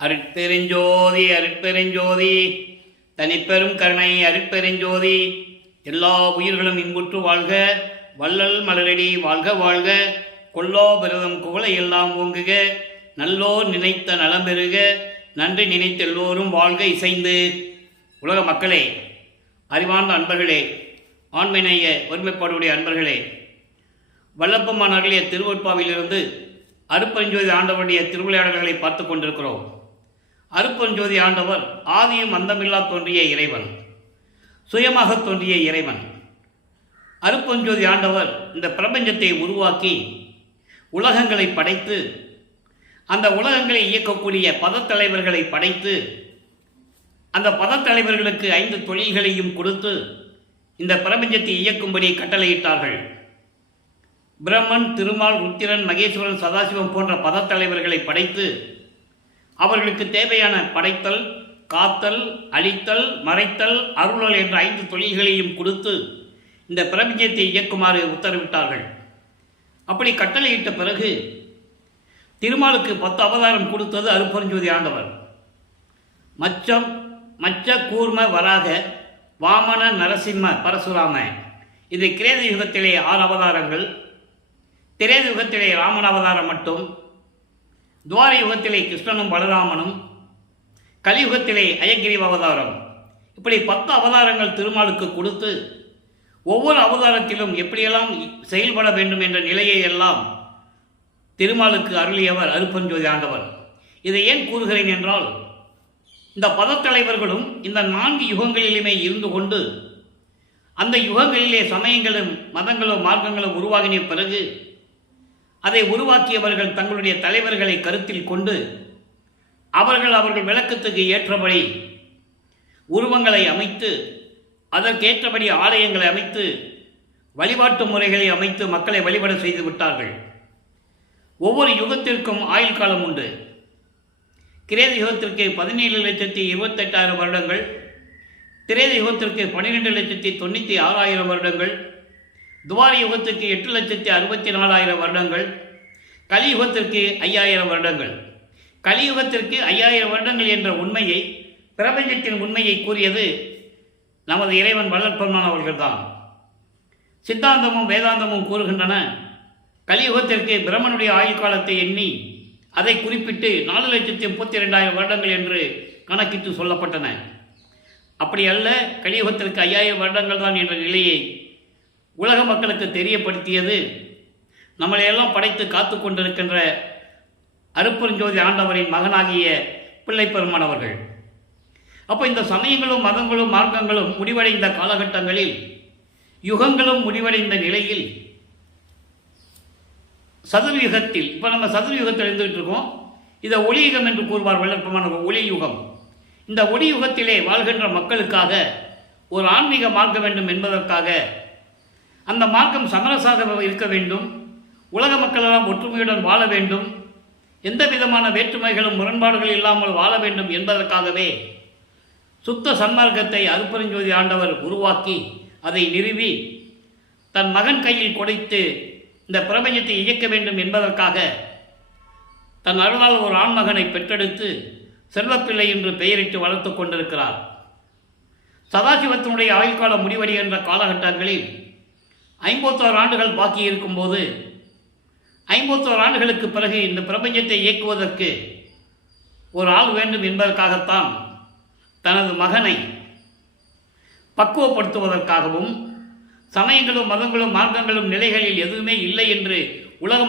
அருட்பெருஞ்சோதி அருட்பெருஞ்சோதி தனிப்பெரும் கருணை அருட்பெருஞ்சோதி. எல்லா உயிர்களும் இன்புற்று வாழ்க, வள்ளல் மலரடி வாழ்க வாழ்க, கொல்லோ பிரதம் குவளை எல்லாம் ஓங்குக, நல்லோர் நினைத்த நலம் பெறுக, நன்றி நினைத்த எல்லோரும் வாழ்க இசைந்து. உலக மக்களே, அறிவார்ந்த அன்பர்களே, ஆண்மைநேய ஒருமைப்பாடுடைய அன்பர்களே, வல்லப்பம்மான் அருளிய திருவொற்பாவிலிருந்து அருட்பெருஞ்சோதி ஆண்டவருடைய திருவிளையாடல்களை பார்த்து கொண்டிருக்கிறோம். அருட்பெருஞ்சோதி ஆண்டவர் ஆதியும் அந்தமில்லா தோன்றிய இறைவன், சுயமாக தோன்றிய இறைவன். அருட்பெருஞ்சோதி ஆண்டவர் இந்த பிரபஞ்சத்தை உருவாக்கி உலகங்களை படைத்து, அந்த உலகங்களை இயக்கக்கூடிய பதத்தலைவர்களை படைத்து, அந்த பதத்தலைவர்களுக்கு 5 தொழில்களையும் கொடுத்து இந்த பிரபஞ்சத்தை இயக்கும்படி கட்டளையிட்டார்கள். பிரம்மன், திருமால், ருத்திரன், மகேஸ்வரன், சதாசிவம் போன்ற பதத்தலைவர்களை படைத்து அவர்களுக்கு தேவையான படைத்தல், காத்தல், அழித்தல், மறைத்தல், அருளல் என்ற 5 தொழில்களையும் கொடுத்து இந்த பிரபஞ்சத்தை இயக்குமாறு உத்தரவிட்டார்கள். அப்படி கட்டளையிட்ட பிறகு திருமாலுக்கு 10 அவதாரம் கொடுத்தது அருட்பெருஞ்சோதி ஆண்டவர். மச்சம், மச்ச, கூர்ம, வராக, வாமன, நரசிம்ம, பரசுராம. இது கிரேத யுகத்திலே 6 அவதாரங்கள். திரேத யுகத்திலே ராமன் அவதாரம் மட்டும், துவார யுகத்திலே கிருஷ்ணனும் பலராமனும், கலியுகத்திலே அயக்கிரீவ அவதாரம். இப்படி 10 அவதாரங்கள் திருமாலுக்கு கொடுத்து ஒவ்வொரு அவதாரத்திலும் எப்படியெல்லாம் செயல்பட வேண்டும் என்ற நிலையை எல்லாம் திருமாலுக்கு அருளியவர் அருட்பெருஞ்சோதி ஆண்டவர். இதை ஏன் கூறுகிறேன் என்றால், இந்த பதத்தலைவர்களும் இந்த 4 யுகங்களிலுமே இருந்து கொண்டு அந்த யுகங்களிலே சமயங்களும் மதங்களும் மார்க்கங்களும் உருவாகின பிறகு அதை உருவாக்கியவர்கள் தங்களுடைய தலைவர்களை கருத்தில் கொண்டு அவர்கள் விளக்கத்துக்கு ஏற்றபடி உருவங்களை அமைத்து, அதற்கேற்றபடி ஆலயங்களை அமைத்து, வழிபாட்டு முறைகளை அமைத்து மக்களை வழிபட செய்து விட்டார்கள். ஒவ்வொரு யுகத்திற்கும் ஆயுள் காலம் உண்டு. கிரேத யுகத்திற்கு 17,28,000 வருடங்கள், திரேத யுகத்திற்கு 12,96,000 வருடங்கள், துவார யுகத்திற்கு 8,64,000 வருடங்கள், கலியுகத்திற்கு 5,000 வருடங்கள். கலியுகத்திற்கு 5,000 வருடங்கள் என்ற உண்மையை, பிரபஞ்சத்தின் உண்மையை கூறியது நமது இறைவன் வள்ளற்பெருமான் அவர்கள்தான். சித்தாந்தமும் வேதாந்தமும் கூறுகின்றன, கலியுகத்திற்கு பிரம்மனுடைய ஆயுள் காலத்தை எண்ணி அதை குறிப்பிட்டு 4,32,000 வருடங்கள் என்று கணக்கிட்டு சொல்லப்பட்டன. அப்படி அல்ல, கலியுகத்திற்கு 5,000 வருடங்கள் தான் என்ற நிலையை உலக மக்களுக்கு தெரியப்படுத்தியது நம்மளையெல்லாம் படைத்து காத்து கொண்டிருக்கின்ற அருட்பெருஞ்சோதி ஆண்டவரின் மகனாகிய பிள்ளைப்பெருமான் அவர்கள். அப்போ இந்த சமயங்களும் மதங்களும் மார்க்கங்களும் முடிவடைந்த காலகட்டங்களில், யுகங்களும் முடிவடைந்த நிலையில், சதுர்யுகத்தில், இப்போ நம்ம சதுர்யுகத்தில் இருந்துகிட்டு இருக்கோம். இதை ஒளியுகம் என்று கூறுவார் வள்ளற்பெருமான். ஒளி யுகம். இந்த ஒளி யுகத்திலே வாழ்கின்ற மக்களுக்காக ஒரு ஆன்மீக மார்க்க வேண்டும் என்பதற்காக, அந்த மார்க்கம் சமரசாக இருக்க வேண்டும், உலக மக்களெல்லாம் ஒற்றுமையுடன் வாழ வேண்டும், எந்த விதமான வேற்றுமைகளும் முரண்பாடுகள் இல்லாமல் வாழ வேண்டும் என்பதற்காகவே சுத்த சன்மார்க்கத்தை அருட்பெருஞ்சோதி ஆண்டவர் உருவாக்கி அதை நிறுவி தன் மகன் கையில் கொடுத்து இந்த பிரபஞ்சத்தை இயக்க வேண்டும் என்பதற்காக தன் அருளால் ஒரு ஆண்மகனை பெற்றெடுத்து செல்வப்பிள்ளை என்று பெயரிட்டு வளர்த்து கொண்டிருக்கிறார். சதாசிவத்தினுடைய ஆயுள்காலம் முடிவடைகின்ற காலகட்டங்களில் 51 ஆண்டுகள் பாக்கி இருக்கும்போது, 51 ஆண்டுகளுக்கு பிறகு இந்த பிரபஞ்சத்தை இயக்குவதற்கு ஒரு ஆள் வேண்டும் என்பதற்காகத்தான் தனது மகனை பக்குவப்படுத்துவதற்காகவும், சமயங்களும் மதங்களும் மார்க்கங்களும் நிலைகளில் எதுவுமே இல்லை என்று உலக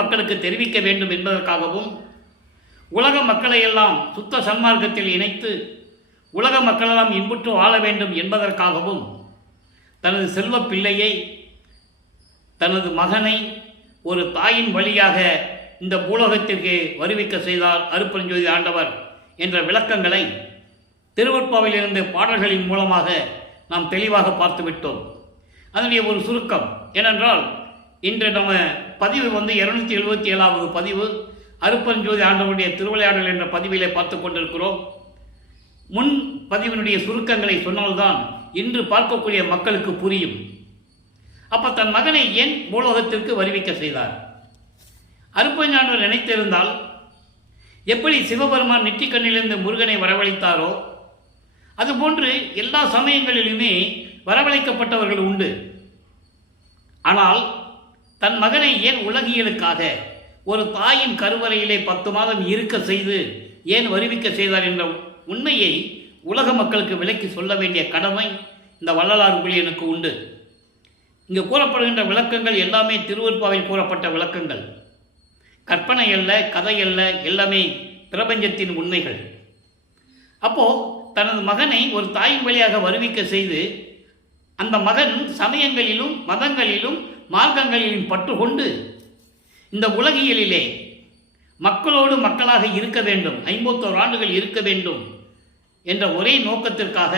மக்களுக்கு தெரிவிக்க வேண்டும் என்பதற்காகவும், உலக மக்களையெல்லாம் சுத்த சன்மார்க்கத்தில் இணைத்து உலக மக்களெல்லாம் இன்புற்று வாழ வேண்டும் என்பதற்காகவும் தனது செல்வ பிள்ளையை, தனது மகனை ஒரு தாயின் வழியாக இந்த பூலோகத்திற்கு வருவிக்க செய்தார் அருட்பெருஞ்சோதி ஆண்டவர் என்ற விளக்கங்களை திருவொற்பாவிலிருந்து பாடல்களின் மூலமாக நாம் தெளிவாக பார்த்துவிட்டோம். அதனுடைய ஒரு சுருக்கம் ஏனென்றால், இன்று நம்ம பதிவு 277வது பதிவு, அருட்பெருஞ்சோதி ஆண்டவருடைய திருவிளையாடல் என்ற பதிவிலே பார்த்து கொண்டிருக்கிறோம். முன் பதிவினுடைய சுருக்கங்களை சொன்னால்தான் இன்று பார்க்கக்கூடிய மக்களுக்கு புரியும். அப்போ தன் மகனை ஏன் பூலோகத்திற்கு வருவிக்க செய்தார்? அருட்பெருஞ்சாண்டவர் நினைத்திருந்தால் எப்படி சிவபெருமான் நெற்றிக்கண்ணிலிருந்து முருகனை வரவழைத்தாரோ அதுபோன்று எல்லா சமயங்களிலுமே வரவழைக்கப்பட்டவர்கள் உண்டு. ஆனால் தன் மகனை ஏன் உலகியலுக்காக ஒரு தாயின் கருவறையிலே 10 மாதம் இருக்க செய்து ஏன் வருவிக்க செய்தார் என்ற உண்மையை உலக மக்களுக்கு விளக்கி சொல்ல வேண்டிய கடமை இந்த வள்ளலார் ஊழியனுக்கு உண்டு. இங்கு கூறப்படுகின்ற விளக்கங்கள் எல்லாமே திருவருட்பாவில் கூறப்பட்ட விளக்கங்கள், கற்பனை அல்ல, கதை அல்ல, எல்லாமே பிரபஞ்சத்தின் உண்மைகள். அப்போ தனது மகனை ஒரு தாயின் வழியாக வருவிக்க செய்து அந்த மகன் சமயங்களிலும் மதங்களிலும் மார்க்கங்களிலும் பற்று கொண்டு இந்த உலகியலிலே மக்களோடு மக்களாக இருக்க வேண்டும், 51 ஆண்டுகள் இருக்க வேண்டும் என்ற ஒரே நோக்கத்திற்காக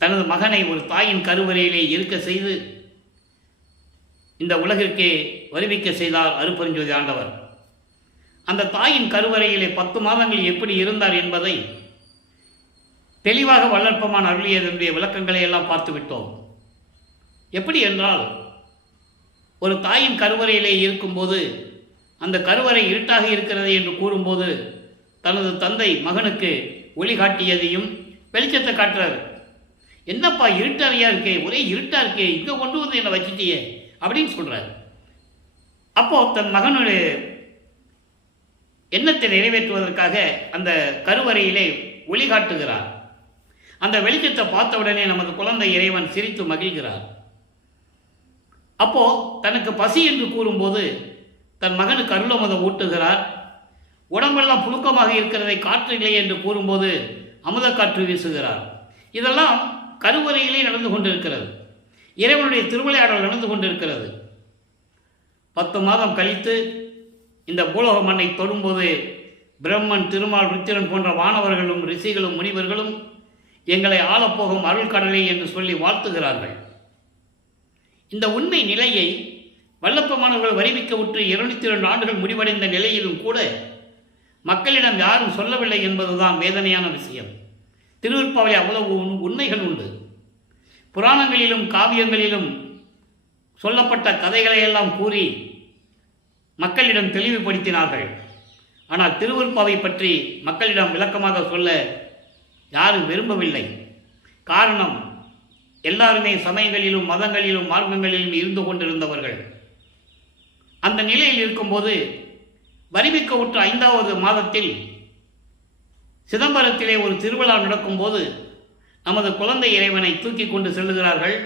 தனது மகனை ஒரு தாயின் கருவறையிலே இருக்க செய்து இந்த உலகிற்கே வருவிக்க செய்தார் அருட்பெருஞ்சோதி ஆண்டவர். அந்த தாயின் கருவறையிலே 10 மாதங்கள் எப்படி இருந்தார் என்பதை தெளிவாக வள்ளற்பெருமான் அருளியதனுடைய விளக்கங்களை எல்லாம் பார்த்து விட்டோம். எப்படி என்றால், ஒரு தாயின் கருவறையிலே இருக்கும்போது அந்த கருவறை இருட்டாக இருக்கிறது என்று கூறும்போது தனது தந்தை மகனுக்கு ஒளி காட்டியதையும் வெளிச்சத்தை காட்டுறாரு. என்னப்பா இருட்டறையா இருக்கே, ஒரே இருட்டா இருக்கே, இங்கே கொண்டு வந்து என்னை வச்சுட்டியே அப்படின்னு சொல்றாரு. அப்போ தன் மகனுடைய எண்ணத்தை நிறைவேற்றுவதற்காக அந்த கருவறையிலே ஒளி காட்டுகிறார். அந்த வெளிச்சத்தை பார்த்தவுடனே நமது குழந்தை இறைவன் சிரித்து மகிழ்கிறார். அப்போ தனக்கு பசி என்று கூறும்போது தன் மகனுக்கு அருளமுதம் ஊட்டுகிறார். உடம்பெல்லாம் புழுக்கமாக இருக்கிறதை காற்று இல்லை என்று கூறும்போது அமுத காற்று வீசுகிறார். இதெல்லாம் கருவறையிலே நடந்து கொண்டிருக்கிறது. இறைவனுடைய திருவிளையாடல் நடந்து கொண்டிருக்கிறது. 10 மாதம் கழித்து இந்த பூலோக மண்ணை தொடும்போது பிரம்மன், திருமால், ருத்திரன் போன்ற வானவர்களும் ரிஷிகளும் முனிவர்களும் எங்களை ஆளப்போகும் அருள் கடலை என்று சொல்லி வாழ்த்துகிறார்கள். இந்த உண்மை நிலையை வல்லப்பெருமானவர்கள் வருவிக்க உற்று 202 ஆண்டுகள் முடிவடைந்த நிலையிலும் கூட மக்களிடம் யாரும் சொல்லவில்லை என்பதுதான் வேதனையான விஷயம். திருவருட்பாவிலே அவ்வளவு உண்மைகள் உண்டு. புராணங்களிலும் காவியங்களிலும் சொல்லப்பட்ட கதைகளையெல்லாம் கூறி மக்களிடம் தெளிவுபடுத்தினார்கள். ஆனால் திருவருட்பாவை பற்றி மக்களிடம் விளக்கமாக சொல்ல யாரும் விரும்பவில்லை. காரணம், எல்லாருமே சமயங்களிலும் மதங்களிலும் மார்க்கங்களிலும் இருந்து கொண்டிருந்தவர்கள். அந்த நிலையில் இருக்கும்போது வருவிக்க உற்ற 5வது மாதத்தில் சிதம்பரத்திலே ஒரு திருவிழா நடக்கும்போது நமது குழந்தை இறைவனை தூக்கி கொண்டு செல்லுகிறார்கள்.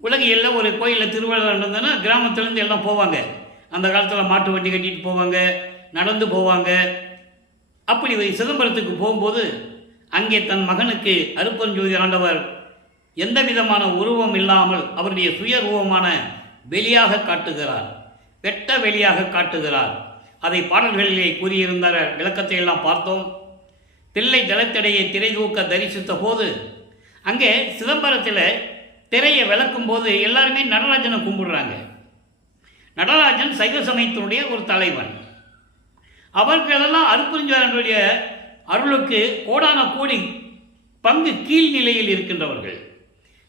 உலகில் ஒரு கோயிலில் திருவிழா நடந்ததுன்னா கிராமத்திலேருந்து எல்லாம் போவாங்க. அந்த காலத்தில் மாட்டு வண்டி கட்டிட்டு போவாங்க, நடந்து போவாங்க. அப்படி சிதம்பரத்துக்கு போகும்போது அங்கே தன் மகனுக்கு அருட்பெருஞ்சோதி ஆண்டவர் எந்த விதமான உருவம் இல்லாமல் அவருடைய சுய ரூபமான வெளியாக காட்டுகிறார், வெட்ட வெளியாக காட்டுகிறார். அதை பாடல்களிலே கூறியிருந்த விளக்கத்தை எல்லாம் பார்த்தோம். தில்லை ஜலத்தடையை திரை தூக்க தரிசித்த போது அங்கே சிதம்பரத்தில் திரையை விளக்கும் போது எல்லாருமே நடராஜனை கும்பிடுறாங்க. நடராஜன் சைவ சமயத்தினுடைய ஒரு தலைவன். அவர்களெல்லாம் அருட்பெருஞ்சோதியுடைய அருளுக்கு கோடான கோடி பங்கு கீழ்நிலையில் இருக்கின்றவர்கள்.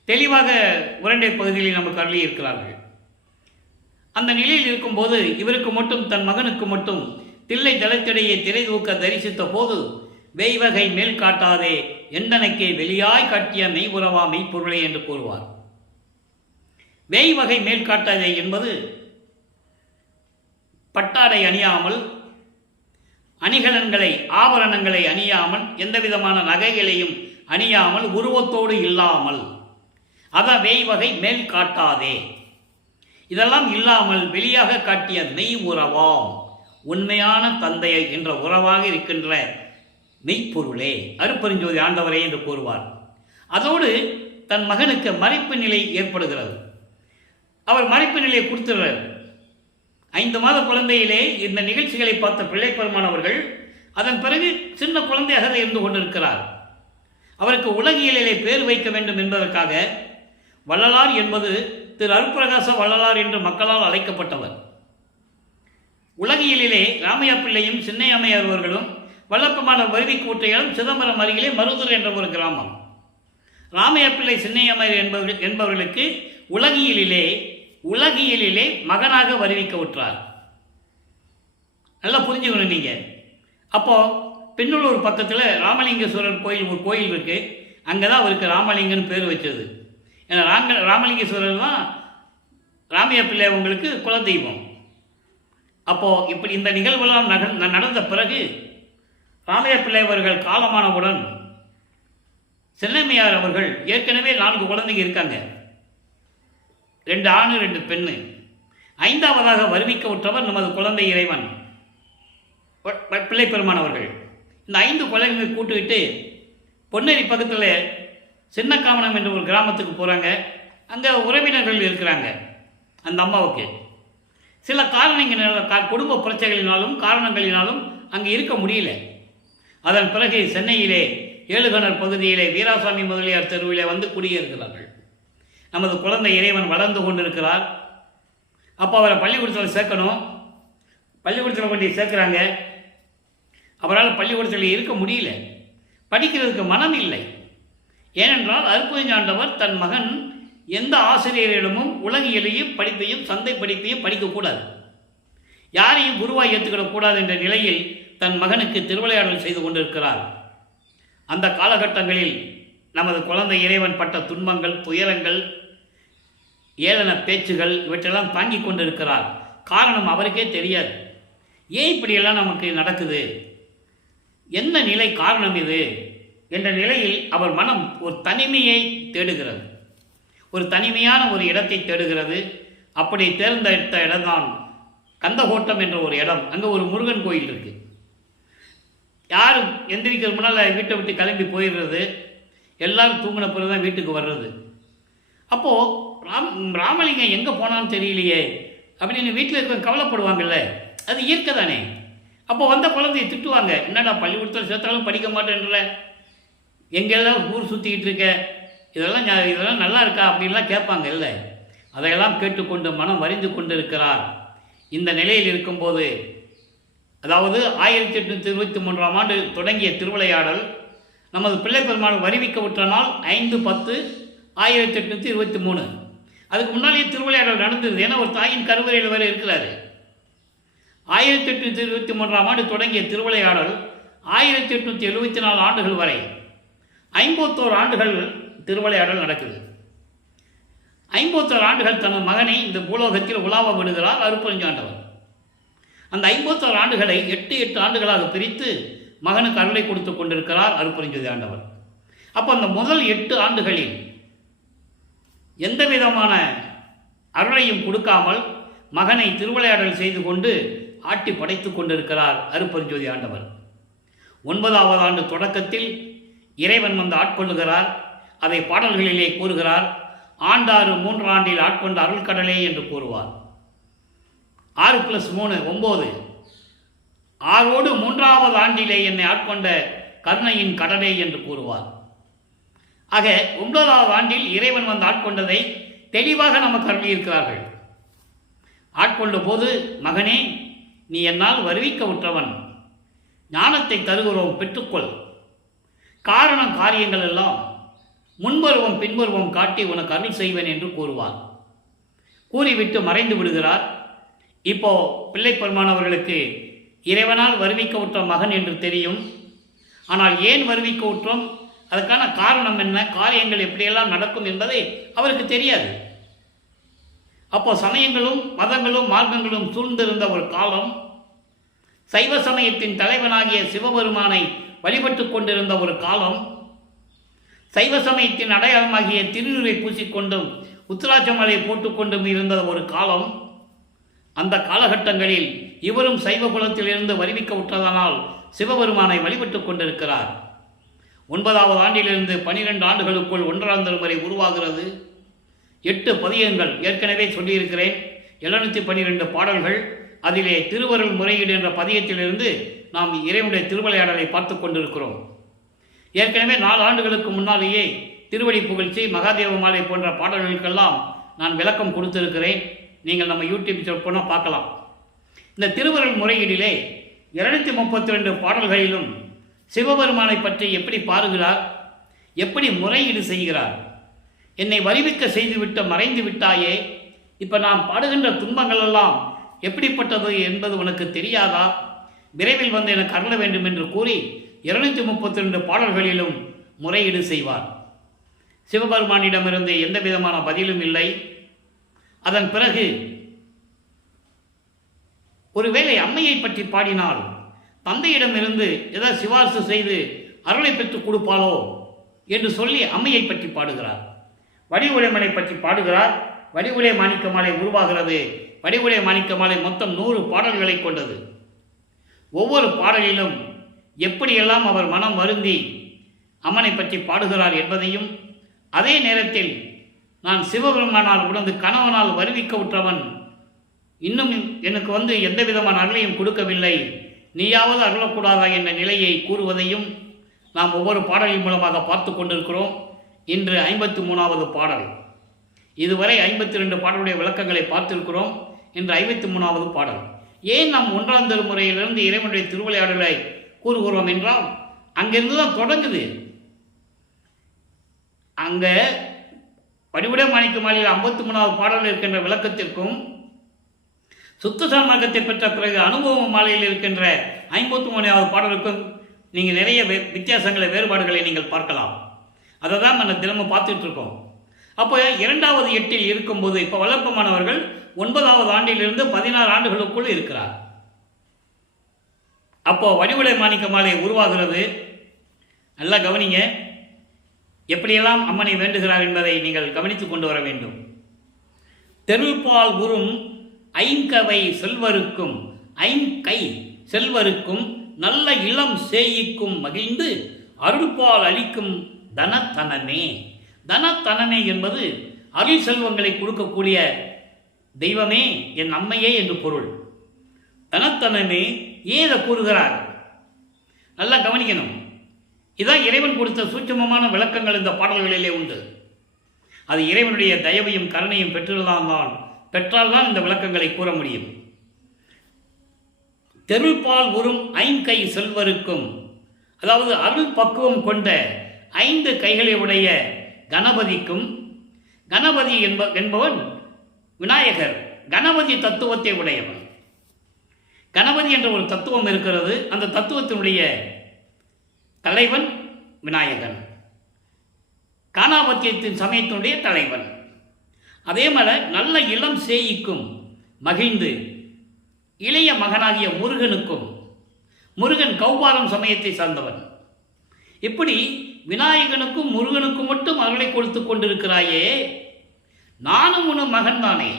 தெளிவாக உரண்டை பகுதியில் நமக்கு அருளி இருக்கிறார்கள். அந்த நிலையில் இருக்கும்போது இவருக்கு மட்டும், தன் மகனுக்கு மட்டும் தில்லை ஜலத்திடையே திரை தூக்க தரிசித்த போது வெய்வகை மேல் காட்டாதே எந்தனக்கே வெளியாய் காட்டிய மெய் உறவா மெய்ப்பொருளே என்று கூறுவார். வெய்வகை மேல் காட்டாதே என்பது பட்டாடை அணியாமல், அணிகலன்களை ஆபரணங்களை அணியாமல், எந்த விதமான நகைகளையும் அணியாமல், உருவத்தோடு இல்லாமல், அதான் வெய்வகை மேல் காட்டாதே. இதெல்லாம் இல்லாமல் வெளியாக காட்டிய மெய் உறவாம், உண்மையான தந்தையை என்ற உறவாக இருக்கின்ற மெய்ப்பொருளே, அருட்பெருஞ்சோதி ஆண்டவரே என்று கூறுவார். அதோடு தன் மகனுக்கு மறைப்பு நிலை ஏற்படுகிறது. அவர் மறைப்பு நிலையை கொடுத்துறார். 5 மாத குழந்தையிலே இந்த நிகழ்ச்சிகளை பார்த்த பிள்ளைப்பெருமான் அவர்கள் அதன் பிறகு சின்ன குழந்தையாக இருந்து கொண்டிருக்கிறார். அவருக்கு உலகியலிலே பேர் வைக்க வேண்டும் என்பதற்காக வள்ளலார் என்பது திரு அருட்பிரகாச வள்ளலார் என்று மக்களால் அழைக்கப்பட்டவர். உலகியலிலே ராமையா பிள்ளையும் சின்னையம்மையார் அவர்களும் வல்லப்பெருமான வருவிக்கு ஊற்ற இடம் சிதம்பரம் அருகிலே மருதூர் என்ற ஒரு கிராமம். ராமையா பிள்ளை சின்னையம்மையார் என்பவர்களுக்கு உலகியலிலே மகனாக வருவிக்க உற்றார். நல்லா புரிஞ்சுக்கணும் நீங்கள். அப்போது பெண்ணூர் பக்கத்தில் ராமலிங்கேஸ்வரர் கோயில் ஒரு கோயில் இருக்குது. அங்கே தான் அவருக்கு ராமலிங்கன்னு பேர் வச்சது. ஏன்னா ராமலிங்கேஸ்வரர் தான் ராமையா பிள்ளை அவங்களுக்கு குலதெய்வம். அப்போது இப்படி இந்த நிகழ்வுலாம் நடந்த பிறகு ராமையா பிள்ளை அவர்கள் காலமானவுடன் சென்னம்மையார் அவர்கள் ஏற்கனவே 4 குழந்தைங்க இருக்காங்க, 2 ஆண் 2 பெண்ணு. 5ஆவதாக வருவிக்க உற்றவர் நமது குழந்தை இறைவன் பிள்ளைப்பெருமான் அவர்கள். இந்த 5 குழந்தைகளை கூட்டுக்கிட்டு பொன்னேரி பக்கத்தில் சின்னக்காமனம் என்ற ஒரு கிராமத்துக்கு போகிறாங்க. அங்கே உறவினர்கள் இருக்கிறாங்க. அந்த அம்மாவுக்கு சில குடும்ப பிரச்சனைகளினாலும் காரணங்களினாலும் அங்கே இருக்க முடியல. அதன் பிறகு சென்னையிலே 7 கிணறு பகுதியிலே வீராசாமி முதலியார் தெருவிலே வந்து குடியேறுகிறார்கள். நமது குழந்தை இறைவன் வளர்ந்து கொண்டிருக்கிறார். அப்போ அவரை பள்ளிக்கூடத்தில் சேர்க்கணும். பள்ளிக்கூடத்தில் கொண்டு சேர்க்குறாங்க. அவரால் பள்ளிக்கூடத்தில் இருக்க முடியல, படிக்கிறதுக்கு மனம் இல்லை. ஏனென்றால் அருட்பெருஞ்சாண்டவர் தன் மகன் எந்த ஆசிரியரிடமும் உலகியலையும் படிப்பையும் சந்தை படிப்பையும் படிக்கக்கூடாது, யாரையும் குருவாய் ஏற்றுக்கிடக்கூடாது என்ற நிலையில் தன் மகனுக்கு திருவிளையாடல் செய்து கொண்டிருக்கிறார். அந்த காலகட்டங்களில் நமது குழந்தை இறைவன் பட்ட துன்பங்கள், துயரங்கள், ஏளன பேச்சுகள் இவற்றெல்லாம் தாங்கி கொண்டிருக்கிறார். காரணம் அவருக்கே தெரியாது. ஏன் இப்படியெல்லாம் நமக்கு நடக்குது, என்ன நிலை, காரணம் இது என்ற நிலையில் அவர் மனம் ஒரு தனிமையை தேடுகிறது, ஒரு தனிமையான ஒரு இடத்தை தேடுகிறது. அப்படி தேர்ந்தெடுத்த இடம்தான் கந்தகோட்டம் என்ற ஒரு இடம். அங்கே ஒரு முருகன் கோயில் இருக்குது. யாரும் எந்திரிக்கிற முன்னால் வீட்டை விட்டு கிளம்பி போயிடுறது, எல்லோரும் தூங்கின பிறகு தான் வீட்டுக்கு வர்றது. அப்போது ராமலிங்கம் எங்கே போனான்னு தெரியலையே அப்படின்னு வீட்டில் இருக்க கவலைப்படுவாங்கல்ல, அது இயற்கை தானே. அப்போ வந்த குழந்தைய திட்டுவாங்க, என்னடா பள்ளிக்கூடத்தில் சேர்த்தாலும் படிக்க மாட்டேன்ற, எங்கெல்லாம் ஊர் சுற்றிக்கிட்டு இருக்க, இதெல்லாம் நல்லா இருக்கா அப்படின்லாம் கேட்பாங்க இல்லை. அதையெல்லாம் கேட்டுக்கொண்டு மனம் வரிந்து கொண்டு இருக்கிறார். இந்த நிலையில் இருக்கும்போது, அதாவது 1823ஆம் ஆண்டு தொடங்கிய திருவிளையாடல் நமது பிள்ளைப்பெருமாள் வருவிக்க விட்ட நாள் 5/10/1823. அதுக்கு முன்னாலேயே திருவிளையாடல் நடந்தது. ஏன்னா ஒரு தாயின் கருவறையில் வேறு இருக்கிறாரு. 1823ஆம் ஆண்டு தொடங்கிய திருவிளையாடல் 1874 ஆண்டுகள் வரை 51 ஆண்டுகள் திருவிளையாடல் நடக்குது. 51 ஆண்டுகள் தனது மகனை இந்த பூலோகத்தில் உலாவ விடுகிறார் அருட்பெருஞ்சாண்டவர். அந்த 51 ஆண்டுகளை 8 ஆண்டுகளாக பிரித்து மகனுக்கு அருளை கொடுத்து கொண்டிருக்கிறார் அருட்பெருஞ்சோதி ஆண்டவர். அப்போ அந்த முதல் 8 ஆண்டுகளில் எந்த விதமான அருளையும் கொடுக்காமல் மகனை திருவிளையாடல் செய்து கொண்டு ஆட்டி படைத்து கொண்டிருக்கிறார் அருட்பெருஞ்சோதி ஆண்டவர். 9ஆவது ஆண்டு தொடக்கத்தில் இறைவன் வந்து ஆட்கொள்ளுகிறார். அதை பாடல்களிலே கூறுகிறார். ஆண்டாறு 3 ஆண்டில் ஆட்கொண்ட அருள்கடலே என்று கூறுவார். 6+3 9. 6ஓடு 3ஆவது ஆண்டிலே என்னை ஆட்கொண்ட கருணையின் கடலே என்று கூறுவார். ஆக 9ஆவது ஆண்டில் இறைவன் வந்து ஆட்கொண்டதை தெளிவாக நமக்கு அருளியிருக்கிறார்கள். ஆட்கொண்ட போது, மகனே நீ என்னால் வருவிக்க உற்றவன், ஞானத்தை தருகிறோம் பெற்றுக்கொள், காரணம் காரியங்கள் எல்லாம் முன்பருவம் பின்பருவம் காட்டி உனக்கு அருள் செய்வேன் என்று கூறுவார். கூறிவிட்டு மறைந்து விடுகிறார். இப்போ பிள்ளைப்பெருமான் அவர்களுக்கு இறைவனால் வருவிக்க உற்ற மகன் என்று தெரியும். ஆனால் ஏன் வருவிக்க உற்றோம், அதுக்கான காரணம் என்ன, காரியங்கள் எப்படியெல்லாம் நடக்கும் என்பதை அவருக்கு தெரியாது. அப்போ சமயங்களும் மதங்களும் மார்க்கங்களும் சூழ்ந்திருந்த ஒரு காலம், சைவ சமயத்தின் தலைவனாகிய சிவபெருமானை வழிபட்டு கொண்டிருந்த ஒரு காலம், சைவ சமயத்தின் அடையாளமாகிய திருநீரை பூசிக்கொண்டும் உத்திராட்சமலை போட்டுக்கொண்டும் இருந்த ஒரு காலம். அந்த காலகட்டங்களில் இவரும் சைவ குலத்திலிருந்து வருவிக்க உற்றதனால் சிவபெருமானை வழிபட்டு கொண்டிருக்கிறார். 9ஆவது ஆண்டிலிருந்து 12 ஆண்டுகளுக்குள் 1ஆம் திருமுறை உருவாகிறது. 8 பதியங்கள் ஏற்கனவே சொல்லியிருக்கிறேன். 712 பாடல்கள். அதிலே திருவருள் முறையீடு என்ற பதியத்திலிருந்து நாம் இறைவனுடைய திருவிளையாடலை பார்த்து கொண்டிருக்கிறோம். ஏற்கனவே 4 ஆண்டுகளுக்கு முன்னாலேயே திருவடி புகழ்ச்சி, மகாதேவ மாலை போன்ற பாடல்களுக்கெல்லாம் நான் விளக்கம் கொடுத்திருக்கிறேன். நீங்கள் நம்ம யூடியூப் போனால் பார்க்கலாம். இந்த திருவருள் முறையீடிலே 232 பாடல்களிலும் சிவபெருமானை பற்றி எப்படி பாருகிறார், எப்படி முறையீடு செய்கிறார். என்னை வருவிக்க செய்துவிட்டு மறைந்து விட்டாயே, இப்போ நாம் பாடுகின்ற துன்பங்கள் எல்லாம் எப்படிப்பட்டது என்பது உனக்கு தெரியாதா விரைவில் வந்து எனக்கு அருள வேண்டும் என்று கூறி 232 பாடல்களிலும் முறையீடு செய்வார். சிவபெருமானிடமிருந்து எந்த விதமான பதிலும் இல்லை. அதன் பிறகு ஒருவேளை அம்மையை பற்றி பாடினால் தந்தையிடமிருந்து ஏதாவது சிபார்சு செய்து அருளை பெற்றுக் கொடுப்பாளோ என்று சொல்லி அம்மையை பற்றி பாடுகிறார். வடிவுடைமனை பற்றி பாடுகிறார். வடிவுடை மாணிக்க மாலை உருவாகிறது. வடிவுடை மாணிக்க மாலை மொத்தம் 100 பாடல்களை கொண்டது. ஒவ்வொரு பாடலிலும் எப்படியெல்லாம் அவர் மனம் வருந்தி அம்மனை பற்றி பாடுகிறார் என்பதையும், அதே நேரத்தில் நான் சிவபெருமானால் உணர்ந்து கணவனால் வருவிக்க உற்றவன் இன்னும் எனக்கு வந்து எந்த விதமான அருளையும் கொடுக்கவில்லை, நீயாவது அருளக்கூடாதா என்ற நிலையை கூறுவதையும் நாம் ஒவ்வொரு பாடலின் மூலமாக பார்த்து கொண்டிருக்கிறோம். இன்று 53வது பாடல். இதுவரை 52 பாடலுடைய விளக்கங்களை பார்த்திருக்கிறோம். இன்று 53வது பாடல். ஏன் நாம் 1ஆம் திருமுறையிலிருந்து இறைவனுடைய திருவிளையாடலை கூறுகிறோம் என்றால் அங்கிருந்து தான் தொடங்குது. அங்க வடிவுடை மாணிக்க மாலையில் 53வது பாடலில் இருக்கின்ற விளக்கத்திற்கும் சுத்த சன்மார்க்கத்தை பெற்ற பிறகு அனுபவ மாலையில் இருக்கின்ற 53வது பாடலுக்கும் நீங்கள் நிறைய வித்தியாசங்களை, வேறுபாடுகளை நீங்கள் பார்க்கலாம். அதை தான் நம்ம தினமும் பார்த்துட்டு இருக்கோம். அப்போ 2வது 8இல் இருக்கும்போது இப்போ வளர்ப்பமானவர்கள் 9வது ஆண்டிலிருந்து 16 ஆண்டுகளுக்குள் இருக்கிறார். அப்போ வடிவுடை மாணிக்க மாலை உருவாகிறது. நல்லா கவனிங்க, எப்படியெல்லாம் அம்மனை வேண்டுகிறார் என்பதை நீங்கள் கவனித்துக் கொண்டு வர வேண்டும். தெருள்பால் உறும் ஐங்கவை செல்வருக்கும் ஐங்கை செல்வருக்கும் நல்ல இளம் சேயிக்கும் மகிழ்ந்து அருள்பால் அளிக்கும் தனத்தனமே. தனத்தனமே என்பது அருள் செல்வங்களை கொடுக்கக்கூடிய தெய்வமே, என் அம்மையே என்று பொருள். தனத்தனமே ஏன் இதை கூறுகிறார்? நல்லா கவனிக்கணும். இதான் இறைவன் கொடுத்த சூட்சமமான விளக்கங்கள் இந்த பாடல்களிலே உண்டு. அது இறைவனுடைய தயவையும் கருணையும் பெற்றால்தான் இந்த விளக்கங்களை கூற முடியும். தெருள்பால் உறும் ஐங்கை செல்வருக்கும், அதாவது அருள் பக்குவம் கொண்ட 5 கைகளை உடைய கணபதிக்கும், கணபதி என்பவன் விநாயகர், கணபதி தத்துவத்தை உடையவன். கணபதி என்ற ஒரு தத்துவம் இருக்கிறது. அந்த தத்துவத்தினுடைய தலைவன் விநாயகன், காணாபத்தியத்தின் சமயத்தினுடைய தலைவன். அதே போல நல்ல இளம் சேயிக்கும் மகிழ்ந்து இளைய மகனாகிய முருகனுக்கும், முருகன் கௌபாலம் சமயத்தை சார்ந்தவன். இப்படி விநாயகனுக்கும் முருகனுக்கும் மட்டும் அருளை கொடுத்து கொண்டிருக்கிறாயே, நானும் உன் மகன் தானே.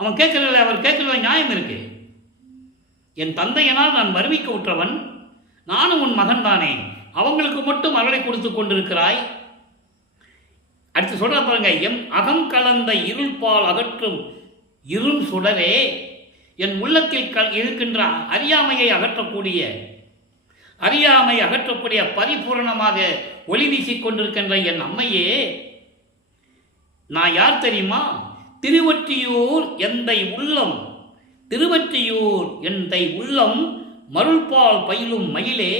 அவன் கேட்கல, அவர் கேட்கல, நியாயம் இருக்கு. என் தந்தையனால் நான் வருவிக்க உற்றவன், நானும் உன் மகன் தானே, அவங்களுக்கு மட்டும் அருளை கொடுத்து கொண்டிருக்கிறாய். அடுத்து சொல்ற பாருங்க, எம் அகம் கலந்த இருள்பால் அகற்றும் இருள் சுடரே, என் உள்ளத்தில் இருக்கின்ற அறியாமையை அகற்றக்கூடிய பரிபூரணமாக ஒளி வீசிக் கொண்டிருக்கின்ற என் அம்மையே, நான் யார் தெரியுமா? திருவொற்றியூர் எந்தை உள்ளம், திருவொற்றியூர் எந்தை உள்ளம் மருள்பால் பயிலும் மயிலே